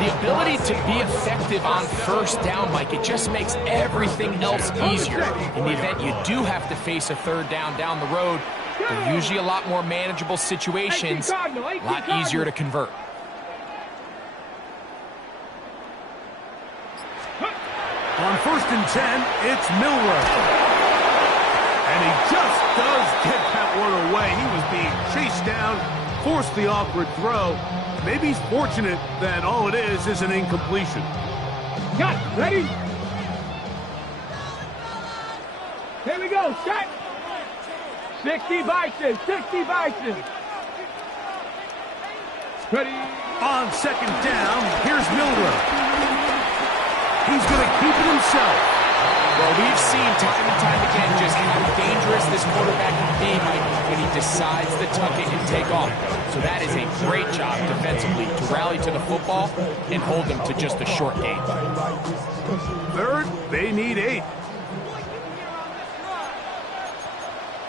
The ability to be effective on first down, Mike, it just makes everything else easier. In the event you do have to face a 3rd down the road, they're usually a lot more manageable situations, a lot easier to convert. On 1st and 10, it's Milroe. And he just does get that one away. He was being chased down, forced the awkward throw. Maybe he's fortunate that all it is an incompletion. Got it. Ready? Here we go. Set. 60 Bison. 60 Bison. Ready? On 2nd down, here's Milroe. He's going to keep it himself. Well, we've seen time and time again just how dangerous this quarterback can be, Mike, when he decides to tuck it and take off. So that is a great job defensively to rally to the football and hold them to just a short gain. 3rd, they need 8.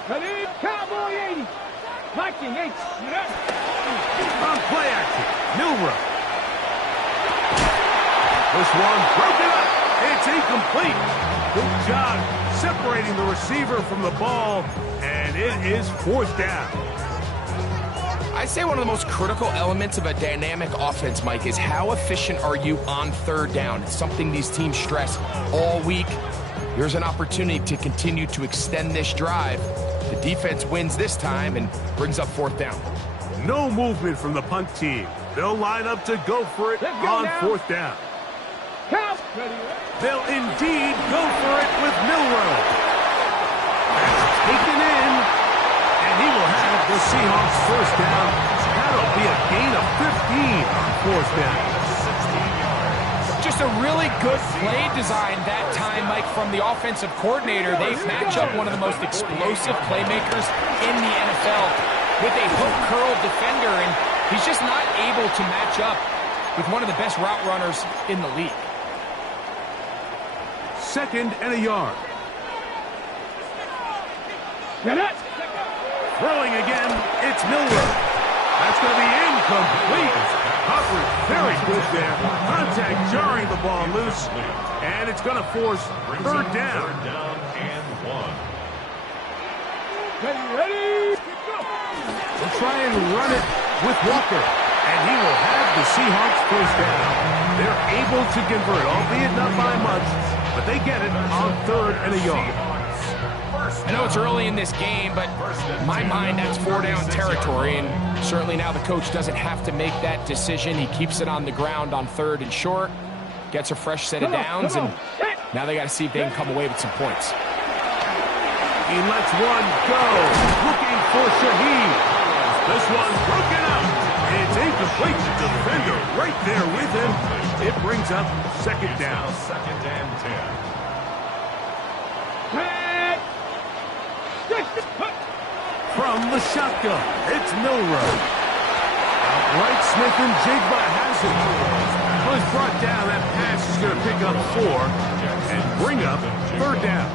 Ready? Cowboy 80. Viking 8. On play action, Milroe. This one broken up. It's incomplete. Good job separating the receiver from the ball, and it is 4th down. I'd say one of the most critical elements of a dynamic offense, Mike, is how efficient are you on 3rd down? It's something these teams stress all week. Here's an opportunity to continue to extend this drive. The defense wins this time and brings up 4th down. No movement from the punt team. They'll line up to go for it on 4th down. They'll indeed go for it with Milroe. That's taken in, and he will have the Seahawks 1st down. That'll be a gain of 15 on 4th down. Just a really good play design that time, Mike, from the offensive coordinator. They match up one of the most explosive playmakers in the NFL with a hook curl defender, and he's just not able to match up with one of the best route runners in the league. 2nd and a yard. Get it. Throwing again, it's Milroe. That's going to be incomplete. Coverage very good there. Contact jarring the ball loose, and it's going to force 3rd down. 3rd down and 1. Ready? We'll try and run it with Walker, and he will have the Seahawks 1st down. They're able to convert, albeit not by much, but they get it on 3rd and a yard. I know it's early in this game, but in my mind, that's 4 down territory, and certainly now the coach doesn't have to make that decision. He keeps it on the ground on 3rd and short, gets a fresh set of downs, and now they got to see if they can come away with some points. He lets one go, looking for Shaheed. This one broken up. It's incomplete. The defender right there with him. It brings up 2nd down. 2nd and 10. From the shotgun, it's Milroe. Outright Smith and Jigba has it. Well, he's brought down. That pass is going to pick up 4 and bring up 3rd down.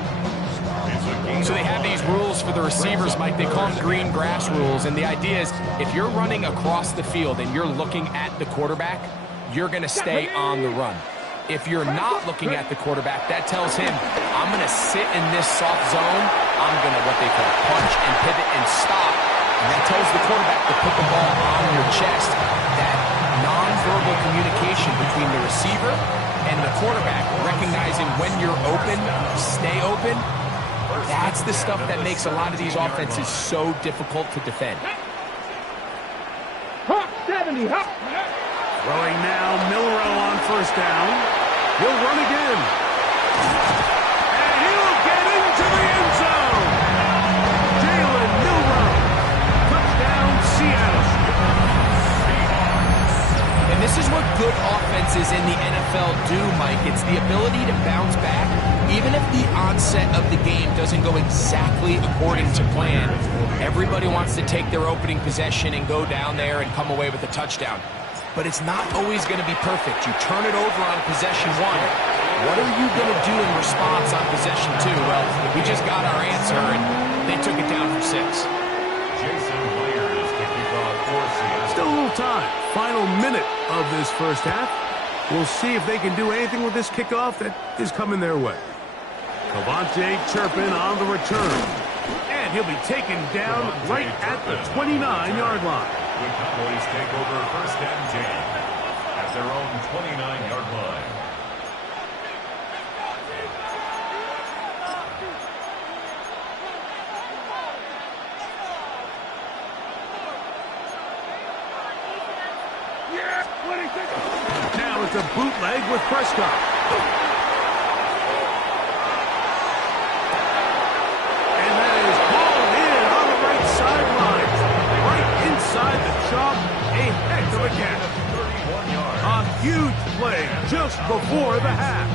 So they have these rules for the receivers, Mike. They call them green grass rules, and the idea is if you're running across the field and you're looking at the quarterback, you're going to stay on the run. If you're not looking at the quarterback, that tells him, I'm going to sit in this soft zone. I'm going to, what they call, punch and pivot and stop. And that tells the quarterback to put the ball on your chest. That nonverbal communication between the receiver and the quarterback, recognizing when you're open, stay open, that's the stuff that makes a lot of these offenses so difficult to defend. Hawk 70. Hawk. Throwing now, Milroe on 1st down. He'll run again. And he'll get into the end zone. Jalen Milroe. Touchdown, Seattle. And This is what good offenses in the NFL do, Mike. It's the ability to bounce back, even if the onset of the game doesn't go exactly according to plan. Everybody wants to take their opening possession and go down there and come away with a touchdown. But it's not always going to be perfect. You turn it over on possession 1. What are you going to do in response on possession 2? Well, we just got our answer, and they took it down for 6. Jason Myers kicking off for Seattle. Still a little time. Final minute of this first half. We'll see if they can do anything with this kickoff that is coming their way. Cavante Turpin on the return. And he'll be taken down right at the 29-yard line. The Cowboys take over first and 10 at their own 29-yard line. Now it's a bootleg with Prescott. And that is hauled in on the right sideline. Right inside the chalk. A heck of a catch. A huge play just before the half.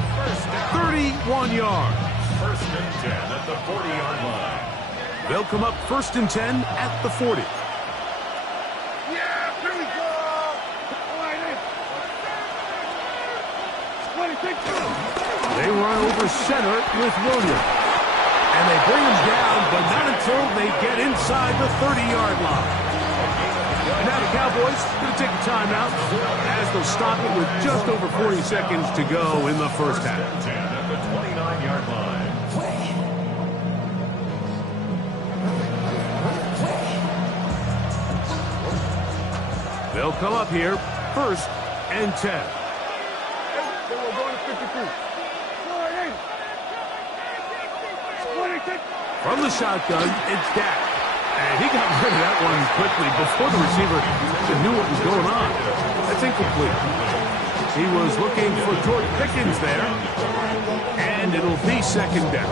31 yards. First and 10 at the 40-yard line. They'll come up first and 10 at the 40. They run over center with Williams. And they bring him down, but not until they get inside the 30-yard line. And now the Cowboys going to take a timeout as they'll stop it with just over 40 seconds to go in the first half. 10 at the 29-yard line. They'll come up here first and 10. From the shotgun, it's Dak. And he got rid of that one quickly before the receiver even knew what was going on. That's incomplete. He was looking for George Pickens there. And it'll be second down.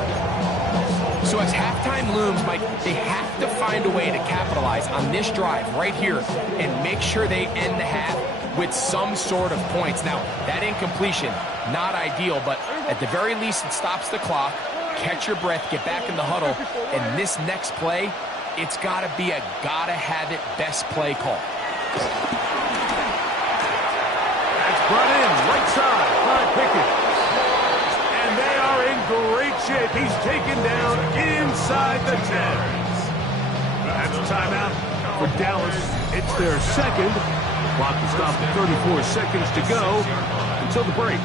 So as halftime looms, Mike, they have to find a way to capitalize on this drive right here and make sure they end the half with some sort of points. Now, that incompletion, not ideal, but at the very least, it stops the clock. Catch your breath, get back in the huddle, and this next play, it's got to be a gotta-have-it best play call. That's brought in right side by Pickens. And they are in great shape. He's taken down inside the 10. That's a timeout for Dallas. It's their second. Clock will stop at 34 seconds to go until the break.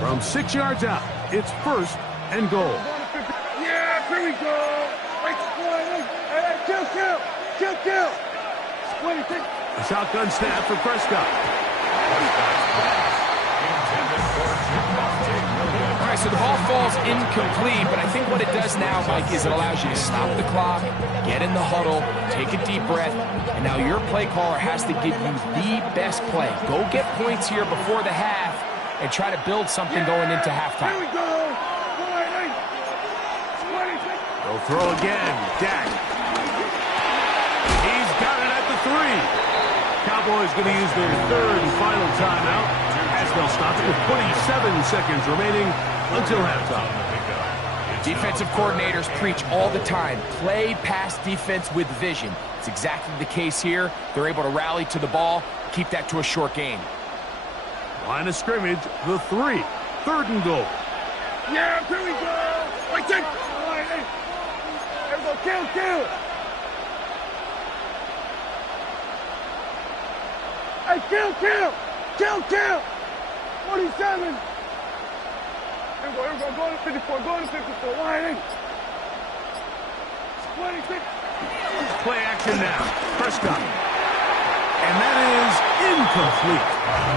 From 6 yards out, it's first and goal. Yeah, here we go. Kill. A shotgun snap for Prescott. All right, so the ball falls incomplete, but I think what it does now, Mike, is it allows you to stop the clock, get in the huddle, take a deep breath, and now your play caller has to give you the best play. Go get points here before the half and try to build something going into halftime. Here we go. They'll throw again. Dak. He's got it at the 3. Cowboys going to use their third and final timeout as they'll stop it with 27 seconds remaining until halftime. Defensive coordinators preach all the time, play pass defense with vision. It's exactly the case here. They're able to rally to the ball, keep that to a short game. Line of scrimmage, the 3. Third and goal. Yeah, here we go. Wait, take. Here we go. Kill. Hey, kill. 47. Here we go. Go to 54. Line 26. Play action now. Prescott. And that is incomplete.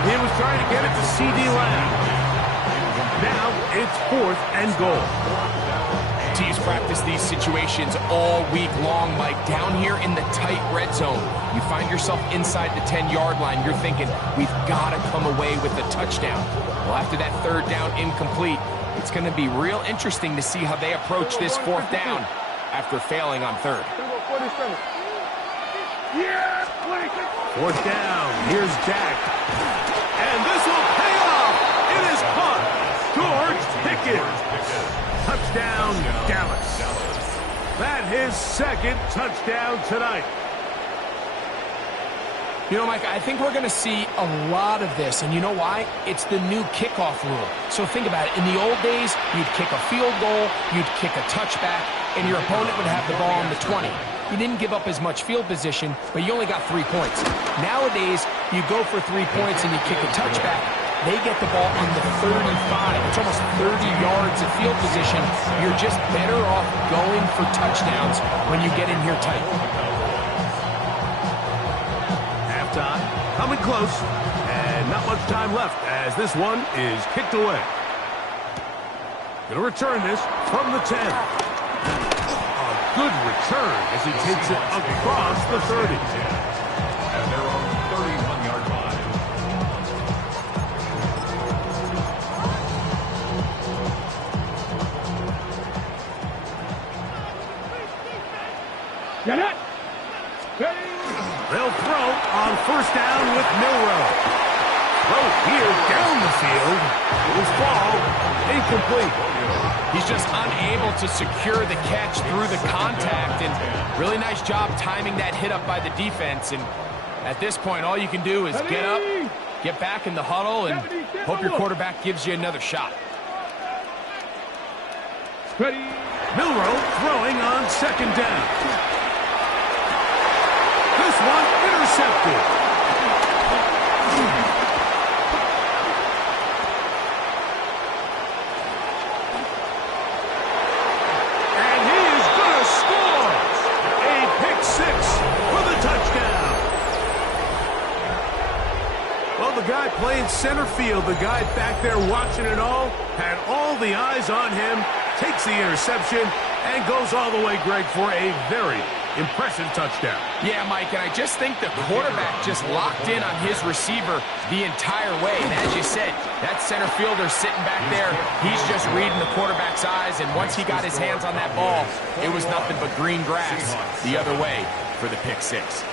He was trying to get it to C.D. Lamb. Now it's fourth and goal. Teams practice these situations all week long, Mike. Down here in the tight red zone, you find yourself inside the 10-yard line. You're thinking, we've got to come away with a touchdown. Well, after that third down incomplete, it's going to be real interesting to see how they approach this fourth down after failing on third. Fourth down. Here's Dak. And this will pay off. It is caught. George Pickens. Touchdown, Dallas. That his second touchdown tonight. You know, Mike, I think we're going to see a lot of this, and you know why? It's the new kickoff rule. So think about it. In the old days, you'd kick a field goal, you'd kick a touchback, and your opponent would have the ball on the 20. You didn't give up as much field position, but you only got 3 points. Nowadays, you go for 3 points and you kick a touchback. They get the ball on the 35. It's almost 30 yards of field position. You're just better off going for touchdowns when you get in here tight. Halftime, coming close, and not much time left as this one is kicked away. Gonna return this from the 10. A good return as he takes it across the 30. At their own 31-yard line. Get it! They'll throw on first down with Milroe. Throw here down the field. It was ball incomplete. He's just unable to secure the catch through the contact, and really nice job timing that hit up by the defense. And at this point, all you can do is get up, get back in the huddle, and hope your quarterback gives you another shot. Milroe throwing on second down. This one intercepted. And he is going to score. A pick six for the touchdown. Well, the guy playing center field, the guy back there watching it all, had all the eyes on him, takes the interception, and goes all the way, Greg, for a very impressive touchdown. Yeah, Mike, and I just think the quarterback just locked in on his receiver the entire way. And as you said, that center fielder sitting back there, he's just reading the quarterback's eyes, and once he got his hands on that ball, it was nothing but green grass the other way for the pick six.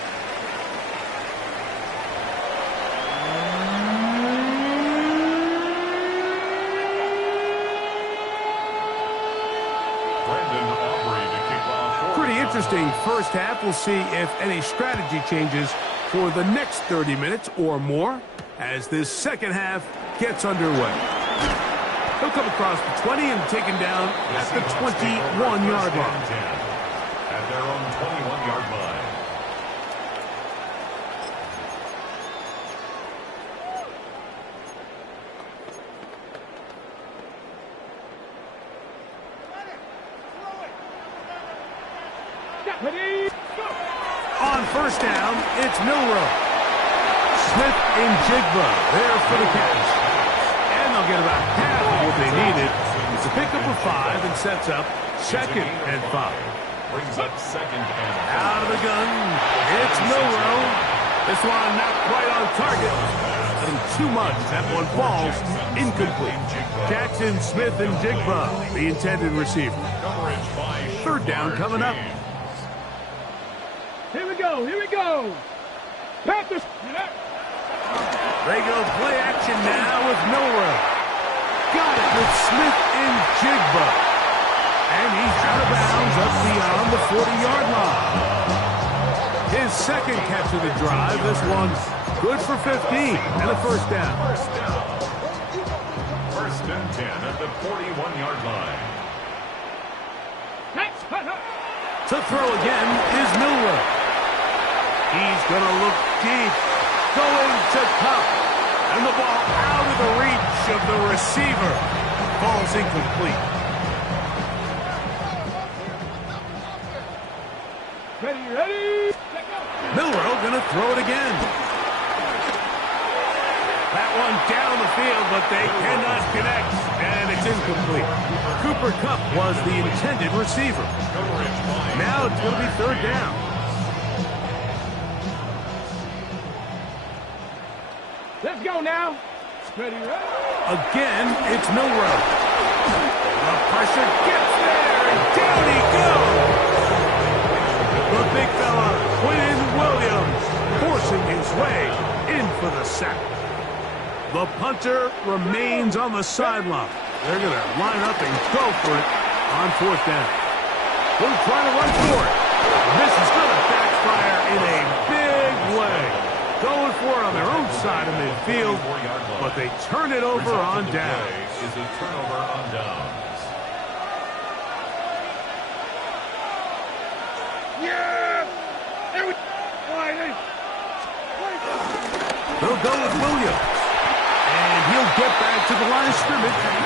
Interesting first half. We'll see if any strategy changes for the next 30 minutes or more as this second half gets underway. He'll come across the 20 and taken down at the 21-yard line. At their own 21-yard line. On first down, it's Milroe. Smith and Jigba there for the catch. And they'll get about half of what they needed. It's a pickup of 5 and sets up 2nd and 5. Brings up 2nd and 5. Out of the gun, it's Milroe. This one not quite on target. Nothing too much. That one falls incomplete. Jackson, Smith, and Jigba, the intended receiver. Third down coming up. Here we go, here we go. Panthers. They go play action now with Milroe. Got it with Smith and Jigba. And he's out of bounds up beyond the 40-yard line. His second catch of the drive. This one's good for 15 and a first down. First and 10 at the 41-yard line. To throw again is Milroe. He's going to look deep. Going to Kupp. And the ball out of the reach of the receiver. Falls incomplete. Ready? Milroe going to throw it again. That one down the field, but they cannot connect. And it's incomplete. Cooper Kupp was the intended receiver. Now it's going to be third down. Let's go now. Again, it's Milroe. The pressure gets there, and down he goes. The big fella, Quinn Williams, forcing his way in for the sack. The punter remains on the sideline. They're going to line up and go for it on fourth down. They're trying to run for it. This is going to backfire in a big way. Going for it on their own side of midfield, but they turn it over on downs. Is a turnover on downs. Yeah! There we go. They'll go with Williams. And he'll get back to the line of scrimmage.